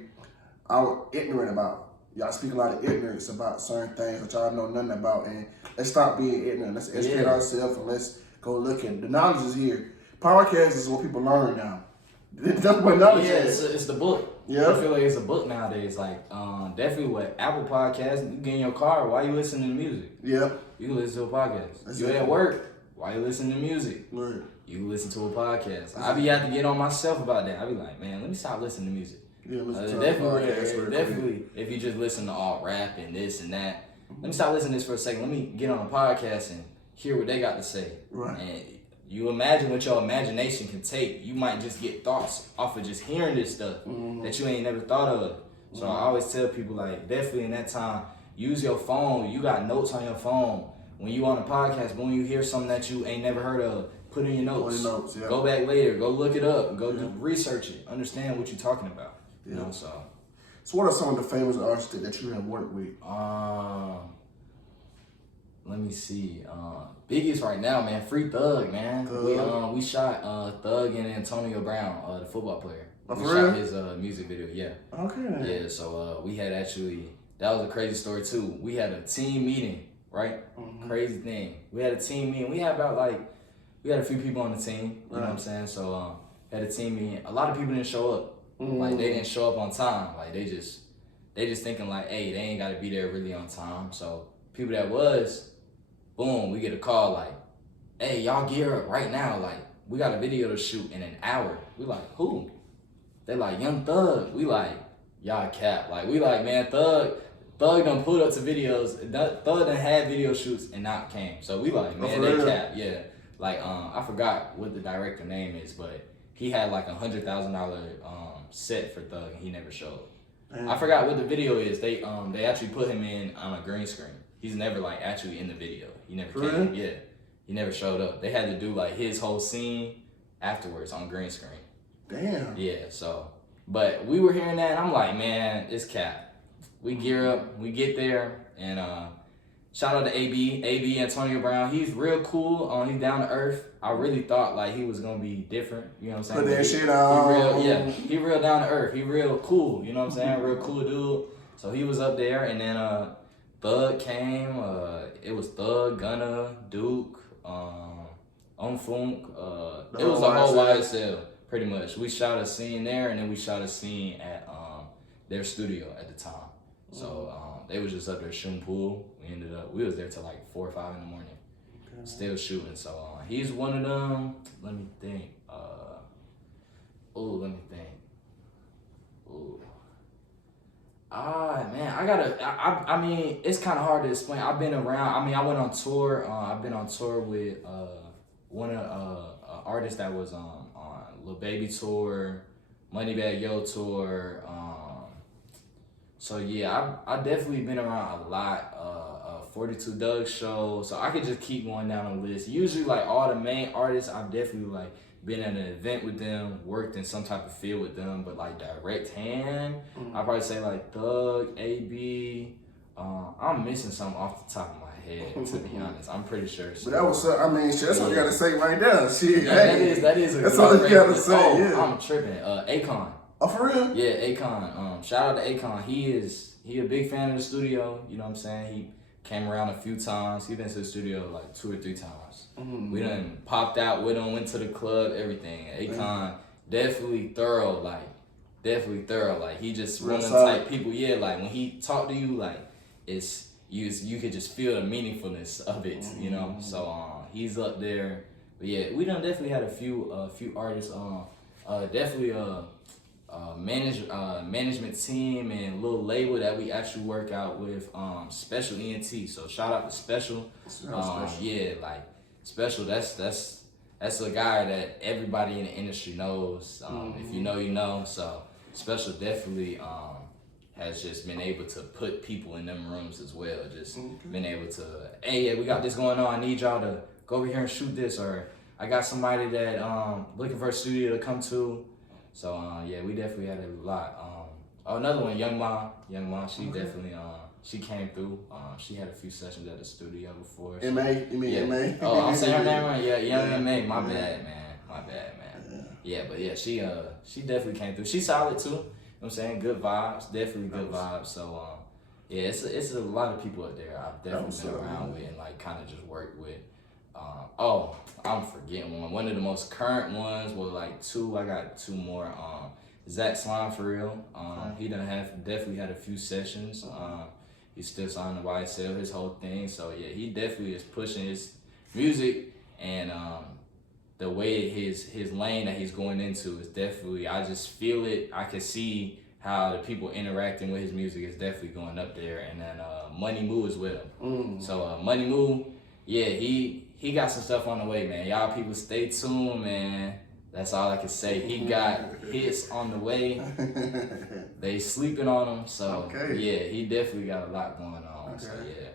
ignorant about. Y'all speak a lot of ignorance about certain things that y'all know nothing about, and let's stop being ignorant. Let's educate ourselves, and let's go look at it. The knowledge is here. Podcast is what people learn now. That's what knowledge is. It's the book. Yeah. I feel like it's a book nowadays. Like, definitely with Apple Podcasts, you get in your car, why you listening to music? Yeah. You can listen to a podcast. You at work, why you listening to music? Right. You can listen to a podcast. I be have to get on myself about that. I be like, man, let me stop listening to music. Yeah, definitely. If you just listen to all rap and this and that, let me stop listening to this for a second. Let me get on a podcast and hear what they got to say. Right. And you imagine what your imagination can take. You might just get thoughts off of just hearing this stuff that you ain't never thought of. So I always tell people, like, definitely in that time, use your phone. You got notes on your phone. When you on a podcast, but when you hear something that you ain't never heard of, put in your notes. Go back later. Go look it up. Go do research it. Understand what you're talking about. You know, so what are some of the famous artists that you have worked with? Let me see. Biggest right now, man, Free Thug, man. We shot Thug and Antonio Brown, the football player. We shot his music video, Okay. Yeah, so we had that was a crazy story too. We had a team meeting, right? Crazy thing. We had a team meeting. We had a few people on the team, you know what I'm saying? So had a team meeting. A lot of people didn't show up. Like, they didn't show up on time. Like, they just thinking like, hey, they ain't gotta be there really on time. So people that was, boom, we get a call like, hey, y'all gear up right now. Like, we got a video to shoot in an hour. We like, who? They like, Young Thug. We like, y'all cap. Like, we like, man, Thug done pulled up to videos. Thug done had video shoots and not came. So we like, man, they cap. Yeah. Like, I forgot what the director name is, but he had like $100,000 set for Thug, and he never showed. I forgot what the video is. They actually put him in on a green screen. He's never like actually in the video. He never came. Yeah, he never showed up. They had to do like his whole scene afterwards on green screen. Damn. Yeah. So, but we were hearing that, and I'm like, man, it's cap. We gear up. We get there, and shout out to AB Antonio Brown. He's real cool. He's down to earth. I really thought like he was gonna be different. You know what I'm saying? Put that shit on. He real down to earth. He real cool. You know what I'm saying? Real cool dude. So he was up there, and then Thug came. It was Thug, Gunna, Duke, Funk. It was a whole YSL pretty much. We shot a scene there, and then we shot a scene at their studio at the time. So they was just up there shooting pool. We was there till like 4 or 5 in the morning. Still shooting. So he's one of them. Let me think. Man, I mean, it's kind of hard to explain. I've been around. I mean, I went on tour. I've been on tour with one of artist that was on Lil Baby tour, Moneybag Yo tour. So yeah, I definitely been around a lot. 42 Doug show, so I could just keep going down the list. Usually, like all the main artists, I've definitely like been at an event with them, worked in some type of field with them, but like direct hand, I'd probably say like Thug, AB. I'm missing something off the top of my head, to be honest. I'm pretty sure. But that was, I mean, shit, that's what you gotta say right there. Shit, yeah, hey, that is. That's all you gotta say. Oh, yeah. I'm tripping. Akon. Oh, for real? Yeah, Akon. Shout out to Akon. He a big fan of the studio. You know what I'm saying? He came around a few times. He been to the studio like 2 or 3 times. Mm-hmm. We done popped out with him, went to the club, everything. Akon definitely thorough. Like he just one of them type people. Yeah, like when he talk to you, like it's you could just feel the meaningfulness of it. Mm-hmm. You know. So he's up there. But yeah, we done definitely had a few artists. Definitely management team and little label that we actually work out with, Special ENT. So shout out to Special. Yeah, like Special. That's a guy that everybody in the industry knows. If you know, you know. So Special definitely has just been able to put people in them rooms as well. Just been able to, hey, yeah, we got this going on. I need y'all to go over here and shoot this, or I got somebody that looking for a studio to come to. So yeah, we definitely had a lot. Another one, Young Ma, she definitely she came through. She had a few sessions at the studio before. So, M.A. You mean M.A.? Oh, I'm saying her name right. Yeah, Young M.A. My bad, man. Yeah, but yeah, she definitely came through. She's solid too. You know what I'm saying? Good vibes, definitely good vibes. So yeah, it's a lot of people up there I've definitely been around with and like kind of just worked with. I'm forgetting one. One of the most current ones was like 2. I got 2 more. Zach Slime for real. He definitely had a few sessions. He's still signed to YSL, his whole thing. So yeah, he definitely is pushing his music, and the way his lane that he's going into is definitely, I just feel it. I can see how the people interacting with his music is definitely going up there. And then Money Moo is with him. So Money Moo, yeah, he got some stuff on the way, man. Y'all people stay tuned, man. That's all I can say. He got hits on the way. They sleeping on him, so yeah, he definitely got a lot going on. So yeah.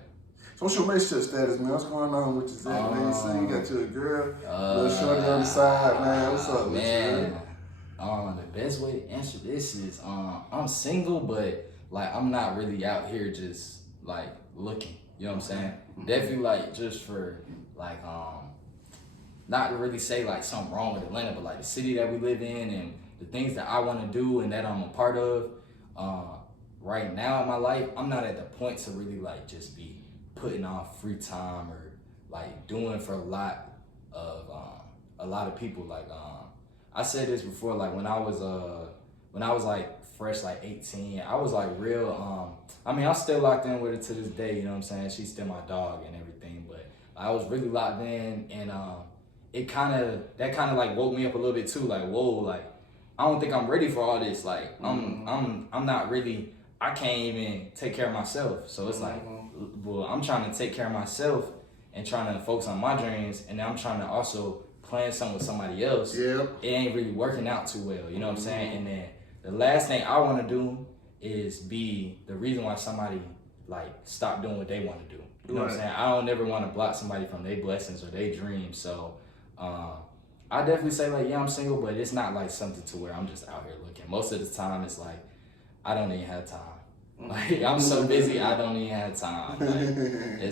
So what's your relationship status, man? What's going on with you, Zach, man? You say you got you a girl, little shorty on the side, man. What's up with you? The best way to answer this is I'm single, but like I'm not really out here just like looking. You know what I'm saying? Definitely like just for like not to really say like something wrong with Atlanta, but like the city that we live in and the things that I want to do and that I'm a part of. Right now in my life, I'm not at the point to really like just be putting off free time or like doing for a lot of people. Like I said this before, like when I was like fresh, like 18, I was like real, I mean, I'm still locked in with her to this day, you know what I'm saying? She's still my dog and everything, but I was really locked in, and that kind of like woke me up a little bit too, like, whoa, like, I don't think I'm ready for all this, like, I'm not really, I can't even take care of myself, so it's like, well, I'm trying to take care of myself and trying to focus on my dreams, and then I'm trying to also plan something with somebody else. It ain't really working out too well, you know what I'm saying? And then the last thing I want to do is be the reason why somebody like stop doing what they want to do. You know what I'm saying? I don't ever want to block somebody from their blessings or their dreams. So I definitely say like, yeah, I'm single, but it's not like something to where I'm just out here looking. Most of the time it's like, I don't even have time. Like I'm so busy, I don't even have time. Like,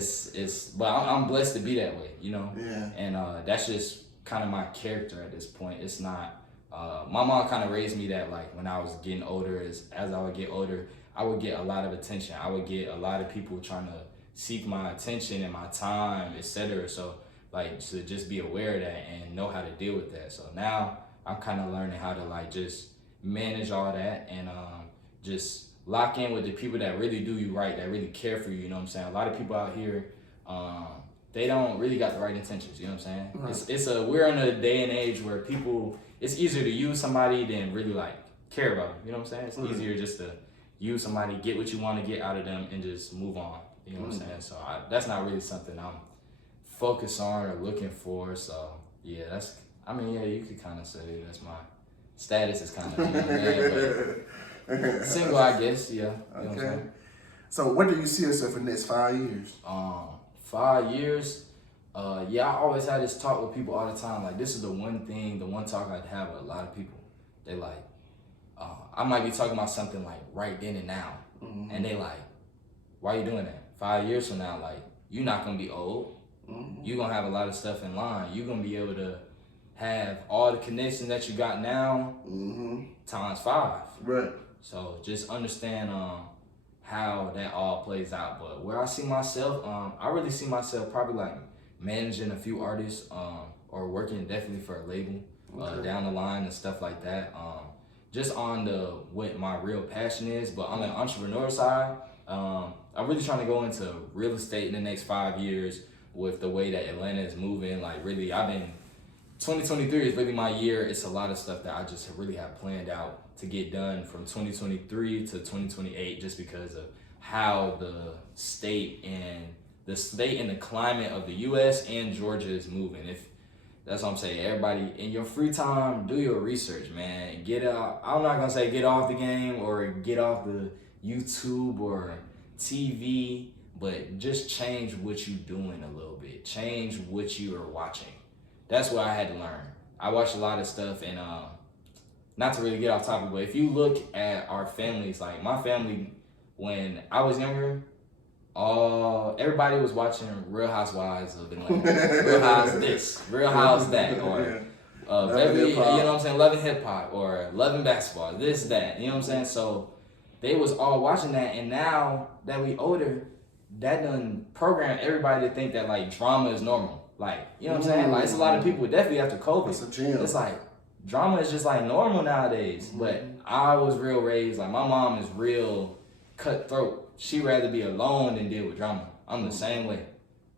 but I'm blessed to be that way, you know? And that's just kind of my character at this point. It's not, my mom kind of raised me that like when I was getting older, as I would get older, I would get a lot of attention. I would get a lot of people trying to seek my attention and my time, etc. So like to just be aware of that and know how to deal with that. So now I'm kind of learning how to like just manage all that and just lock in with the people that really do you right, that really care for you, you know what I'm saying? A lot of people out here, they don't really got the right intentions, you know what I'm saying? We're in a day and age where people, it's easier to use somebody than really like care about them, you know what I'm saying? It's easier just to use somebody, get what you want to get out of them and just move on, you know what I'm saying? So that's not really something I'm focused on or looking for, so yeah, you could kind of say that's my status is kind of, you know what I mean? But single, I guess, yeah. You know what I'm Okay. saying? So what do you see yourself in the next 5 years? 5 years, yeah, I always had this talk with people all the time. Like, this is the one talk I'd have with a lot of people. They like, I might be talking about something like right then and now. Mm-hmm. And they like, why you doing that? 5 years from now, like, you're not gonna be old. Mm-hmm. You're gonna have a lot of stuff in line. You're gonna be able to have all the connections that you got now Mm-hmm. times 5. Right. So just understand how that all plays out. But where I see myself, I really see myself probably like managing a few artists, or working definitely for a label down the line and stuff like that. Just on what my real passion is, but on the entrepreneur side, I'm really trying to go into real estate in the next 5 years with the way that Atlanta is moving. Like, really, 2023 is really my year. It's a lot of stuff that I just really have planned out to get done from 2023 to 2028, just because of how the state and the climate of the U.S. and Georgia is moving. If that's what I'm saying, everybody in your free time, do your research, man. Get out. I'm not gonna say get off the game or get off the YouTube or TV, but just change what you're doing a little bit. Change what you are watching. That's what I had to learn. I watched a lot of stuff, and not to really get off topic, but if you look at our families, like my family, when I was younger, everybody was watching Real Housewives of Atlanta. Real House this, Real House that, or Beverly, you know what I'm saying, Loving Hip Hop, or Loving Basketball, this, that, you know what I'm saying? So they was all watching that, and now that we older, that done program everybody to think that like drama is normal. Like, you know what I'm saying? Like, it's a lot of people, definitely after COVID, it's like drama is just like normal nowadays. Mm-hmm. But I was real raised, like my mom is real cutthroat. She'd rather be alone than deal with drama. I'm the same way.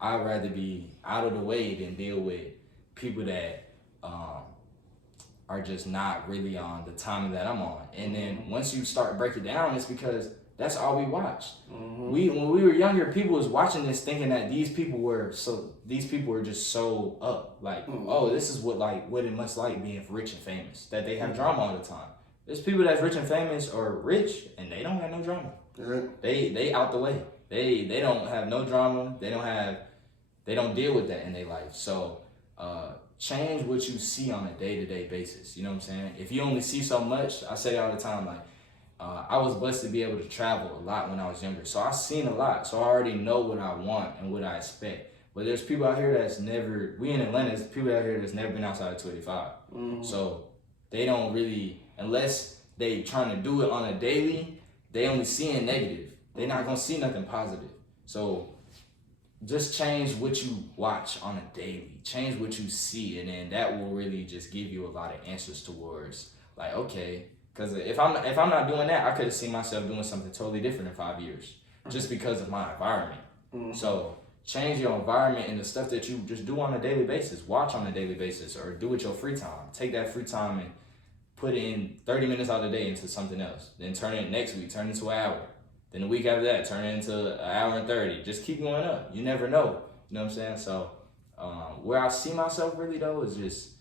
I'd rather be out of the way than deal with people that are just not really on the timing that I'm on. And then once you start breaking down, it's because that's all we watched. Mm-hmm. When we were younger, people was watching this thinking that these people were just so up. Like, oh, this is what it must like being rich and famous. That they have drama all the time. There's people that's rich and famous or rich and they don't have no drama. Yeah. They out the way. They don't have no drama. They don't deal with that in their life. So change what you see on a day-to-day basis. You know what I'm saying? If you only see so much, I say it all the time, like, I was blessed to be able to travel a lot when I was younger. So I've seen a lot. So I already know what I want and what I expect. But there's people out here we in Atlanta, there's people out here that's never been outside of 285. Mm-hmm. So they don't really, unless they trying to do it on a daily, they only seeing negative. They're not going to see nothing positive. So just change what you watch on a daily. Change what you see. And then that will really just give you a lot of answers towards, like, okay, because if I'm not doing that, I could have seen myself doing something totally different in 5 years, just because of my environment. Mm-hmm. So change your environment and the stuff that you just do on a daily basis. Watch on a daily basis, or do with your free time. Take that free time and put in 30 minutes out of the day into something else. Then turn it next week, turn it into an hour. Then the week after that, turn it into an hour and 30. Just keep going up. You never know. You know what I'm saying? So where I see myself really though is just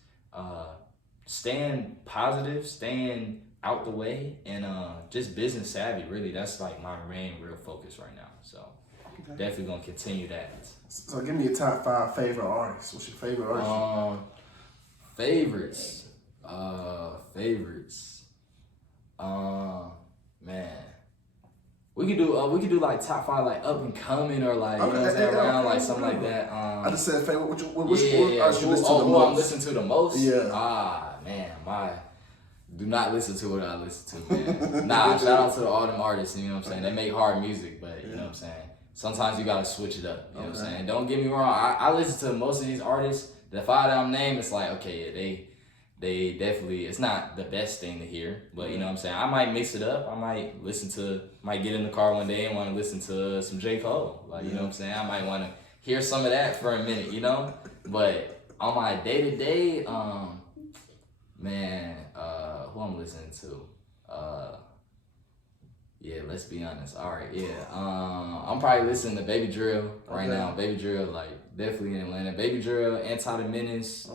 staying positive, staying out the way, and just business savvy. Really, that's like my main real focus right now. So definitely gonna continue that. So give me your top 5 favorite artists. What's your favorite artist? Favorites. Man. We could do like top 5 like up and coming, or like, you know what I'm saying, around like something like that. I just said favorite. Which artist you listen to the most? Who I'm listening to the most? Yeah. Man, do not listen to what I listen to, man. Nah, shout out to all them artists, you know what I'm saying? They make hard music, but you know what I'm saying? Sometimes you gotta switch it up, you know what I'm saying? Don't get me wrong, I listen to most of these artists. The 5 that I'm named, it's like, okay, they definitely, it's not the best thing to hear, but you know what I'm saying? I might mix it up. I might get in the car one day and want to listen to some J. Cole. Like, you know what I'm saying? I might want to hear some of that for a minute, you know? But on my day-to-day, who I'm listening to? Let's be honest. All right, I'm probably listening to Baby Drill right now. Baby Drill, like, definitely in Atlanta. Baby Drill, Anti the Menace.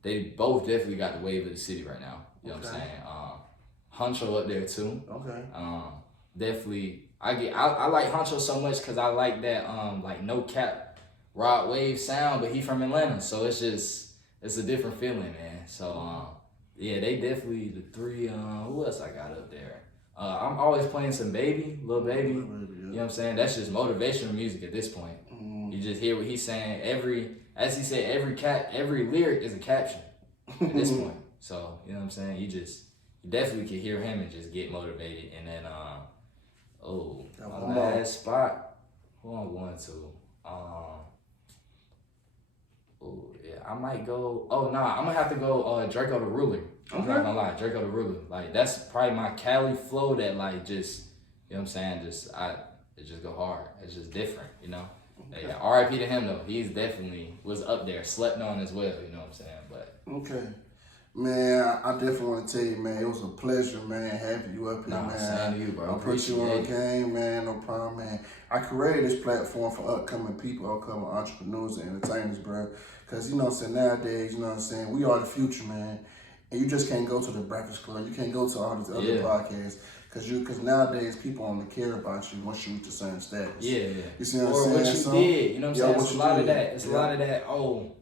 They both definitely got the wave of the city right now. You know what I'm saying? Huncho up there too. Okay. Definitely, I like Huncho so much because I like that like no cap rod wave sound, but he from Atlanta, so it's a different feeling, man. So yeah, they definitely the three. Who else I got up there? I'm always playing some Lil Baby. You know what I'm saying? That's just motivational music at this point. You just hear what he's saying. As he said, every lyric is a caption at this point. So you know what I'm saying? You definitely can hear him and just get motivated. And then my last spot, who I'm going to? I might go. Oh nah, I'm gonna have to go. Draco the Ruler. I'm not gonna lie, Draco the Ruler. Like that's probably my Cali flow that like just, you know what I'm saying? It just go hard. It's just different, you know. Okay. Yeah, R.I.P. to him though. He's definitely was up there, slept on as well. You know what I'm saying? But okay. Man, I definitely want to tell you, man, it was a pleasure, man, having you up here, man. Same to you, bro. I put you on game, man, no problem, man. I created this platform for upcoming people, upcoming entrepreneurs and entertainers, bro. Because, you know what I'm saying, nowadays, you know what I'm saying, we are the future, man. And you just can't go to the Breakfast Club. You can't go to all these other podcasts. Because nowadays, people only care about you once you reach a certain status. Yeah. You see what I'm saying? Or what you did, you know what I'm saying? It's a lot of that. It's a lot of that,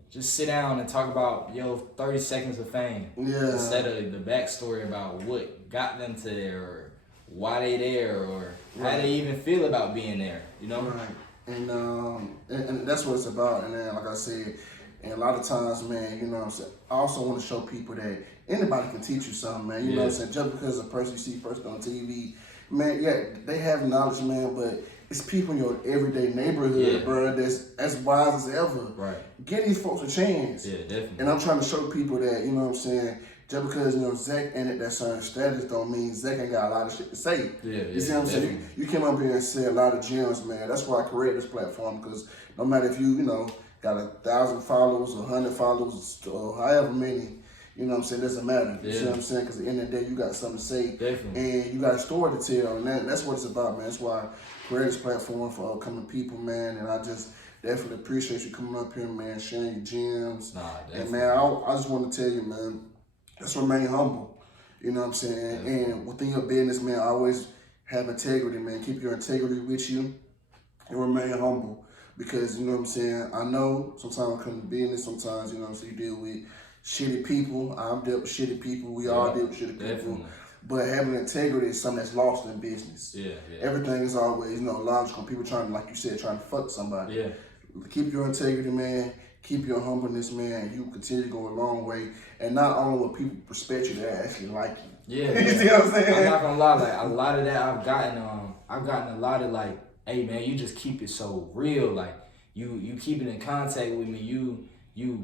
just sit down and talk about 30 seconds of fame. Yeah. Instead of the backstory about what got them to there or why they there or how they even feel about being there, you know? Right. And that's what it's about. And then like I said, and a lot of times, man, you know what I'm saying, I also want to show people that anybody can teach you something, man. You know what I'm saying? Just because a person you see first on TV, man, they have knowledge, man, but it's people in your everyday neighborhood, bro, that's as wise as ever. Right. Give these folks a chance. Yeah, definitely. And I'm trying to show people that, you know what I'm saying, just because, Zach ain't at that certain status don't mean Zach ain't got a lot of shit to say. You see what I'm saying? You came up here and said a lot of gems, man. That's why I created this platform, because no matter if you got 1,000 followers, 100 followers, or however many, you know what I'm saying, doesn't matter. You see what I'm saying? Because at the end of the day, you got something to say. Definitely. And you got a story to tell. And that's what it's about, man. That's why I created this platform for upcoming people, man. And I just definitely appreciate you coming up here, man, sharing your gems. And, man, I just want to tell you, man, just remain humble. You know what I'm saying? And within your business, man, always have integrity, man. Keep your integrity with you and remain humble. Because, you know what I'm saying, I know sometimes I come to business, sometimes, you know what I'm saying, you deal with shitty people. I've dealt with shitty people. We all deal with shitty people. But having integrity is something that's lost in business. Everything is always, logical. People trying to, like you said, trying to fuck somebody. Keep your integrity, man. Keep your humbleness, man. You continue to go a long way. And not only will people respect you, they actually like you. You see what I'm saying? I'm not gonna lie, like a lot of that I've gotten a lot of like, hey man, you just keep it so real. Like you keep it in contact with me. You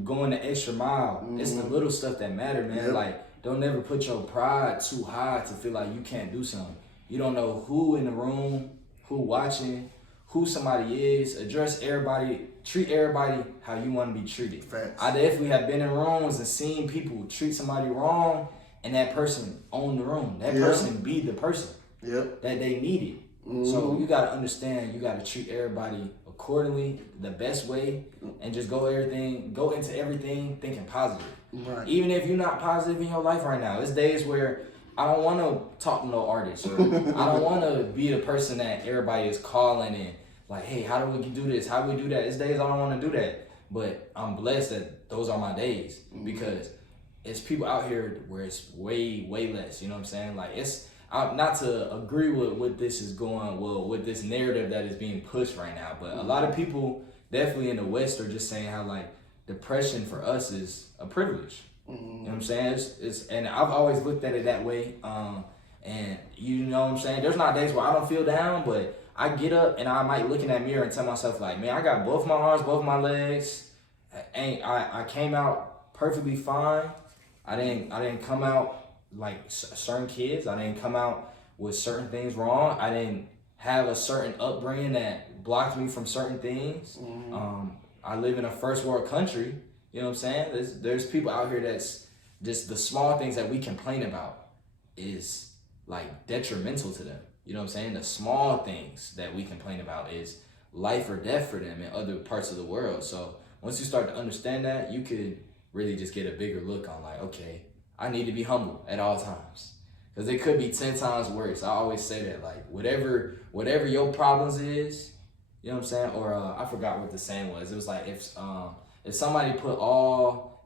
going the extra mile. It's the little stuff that matter, man. Like don't ever put your pride too high to feel like you can't do something. You don't know who in the room, who watching, who somebody is. Address everybody. Treat everybody how you want to be treated. Facts. I definitely have been in rooms and seen people treat somebody wrong, and that person own the room. That person be the person that they needed. So you gotta understand, you gotta treat everybody accordingly, the best way, and just go into everything thinking positive. Right. Even if you're not positive in your life right now, it's days where I don't want to talk to no artists, or I don't want to be the person that everybody is calling and like, hey, how do we do this? How do we do that? It's days I don't want to do that, but I'm blessed that those are my days because it's people out here where it's way, way less. You know what I'm saying? Like not to agree with what this is with this narrative that is being pushed right now, but a lot of people definitely in the West are just saying how like depression for us is a privilege. You know what I'm saying? And I've always looked at it that way. And you know what I'm saying? There's not days where I don't feel down, but I get up and I might look in that mirror and tell myself like, man, I got both my arms, both my legs. I came out perfectly fine. I didn't come out like certain kids. I didn't come out with certain things wrong. I didn't have a certain upbringing that blocked me from certain things. I live in a first world country. You know what I'm saying? There's people out here that's just the small things that we complain about is like detrimental to them. You know what I'm saying? The small things that we complain about is life or death for them in other parts of the world. So once you start to understand that, you could really just get a bigger look on like, okay, I need to be humble at all times. Because it could be 10 times worse. I always say that, like, whatever your problems is, you know what I'm saying? Or I forgot what the saying was. It was like, if everybody put all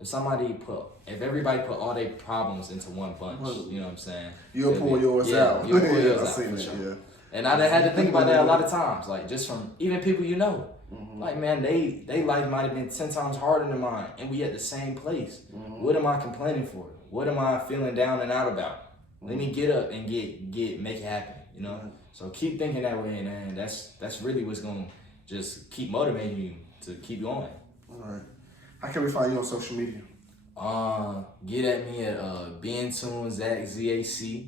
their problems into one bunch, you know what I'm saying? You'll pull yours out. You'll pull yours out, I seen for it, sure. yeah. And I had to think about that a lot of times, like, just from even people you know. Like, man, they life might have been 10 times harder than mine, and we at the same place. What am I complaining for? What am I feeling down and out about? Let me get up and make it happen, you know? So keep thinking that way, and that's really what's gonna just keep motivating you to keep going. All right. How can we find you on social media? Get at me at Bntunestudios, ZAC,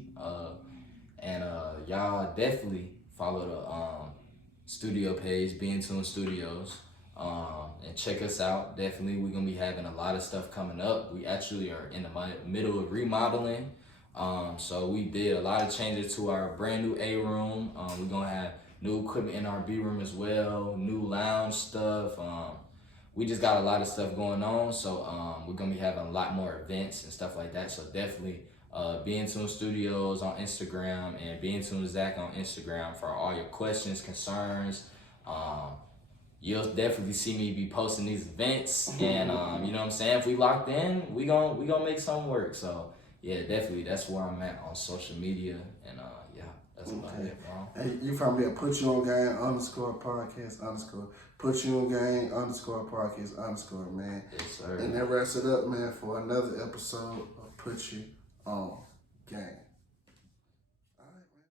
and y'all definitely follow the studio page, Bntunestudios, and check us out. Definitely, we're gonna be having a lot of stuff coming up. We actually are in the middle of remodeling. So we did a lot of changes to our brand new A room. We're gonna have new equipment in our B room as well, new lounge stuff. We just got a lot of stuff going on. So we're gonna be having a lot more events and stuff like that. So definitely Bntunestudios on Instagram and Bntunestudios on Instagram for all your questions, concerns. You'll definitely see me be posting these events, and you know what I'm saying. If we locked in, we gonna make something work. So yeah, definitely that's where I'm at on social media, and yeah, that's about it, bro. Hey, you found me at Put You On Game _podcast _ Put You On Game _podcast _ man. Yes, sir. And that wraps it up, man, for another episode of Put You On Game.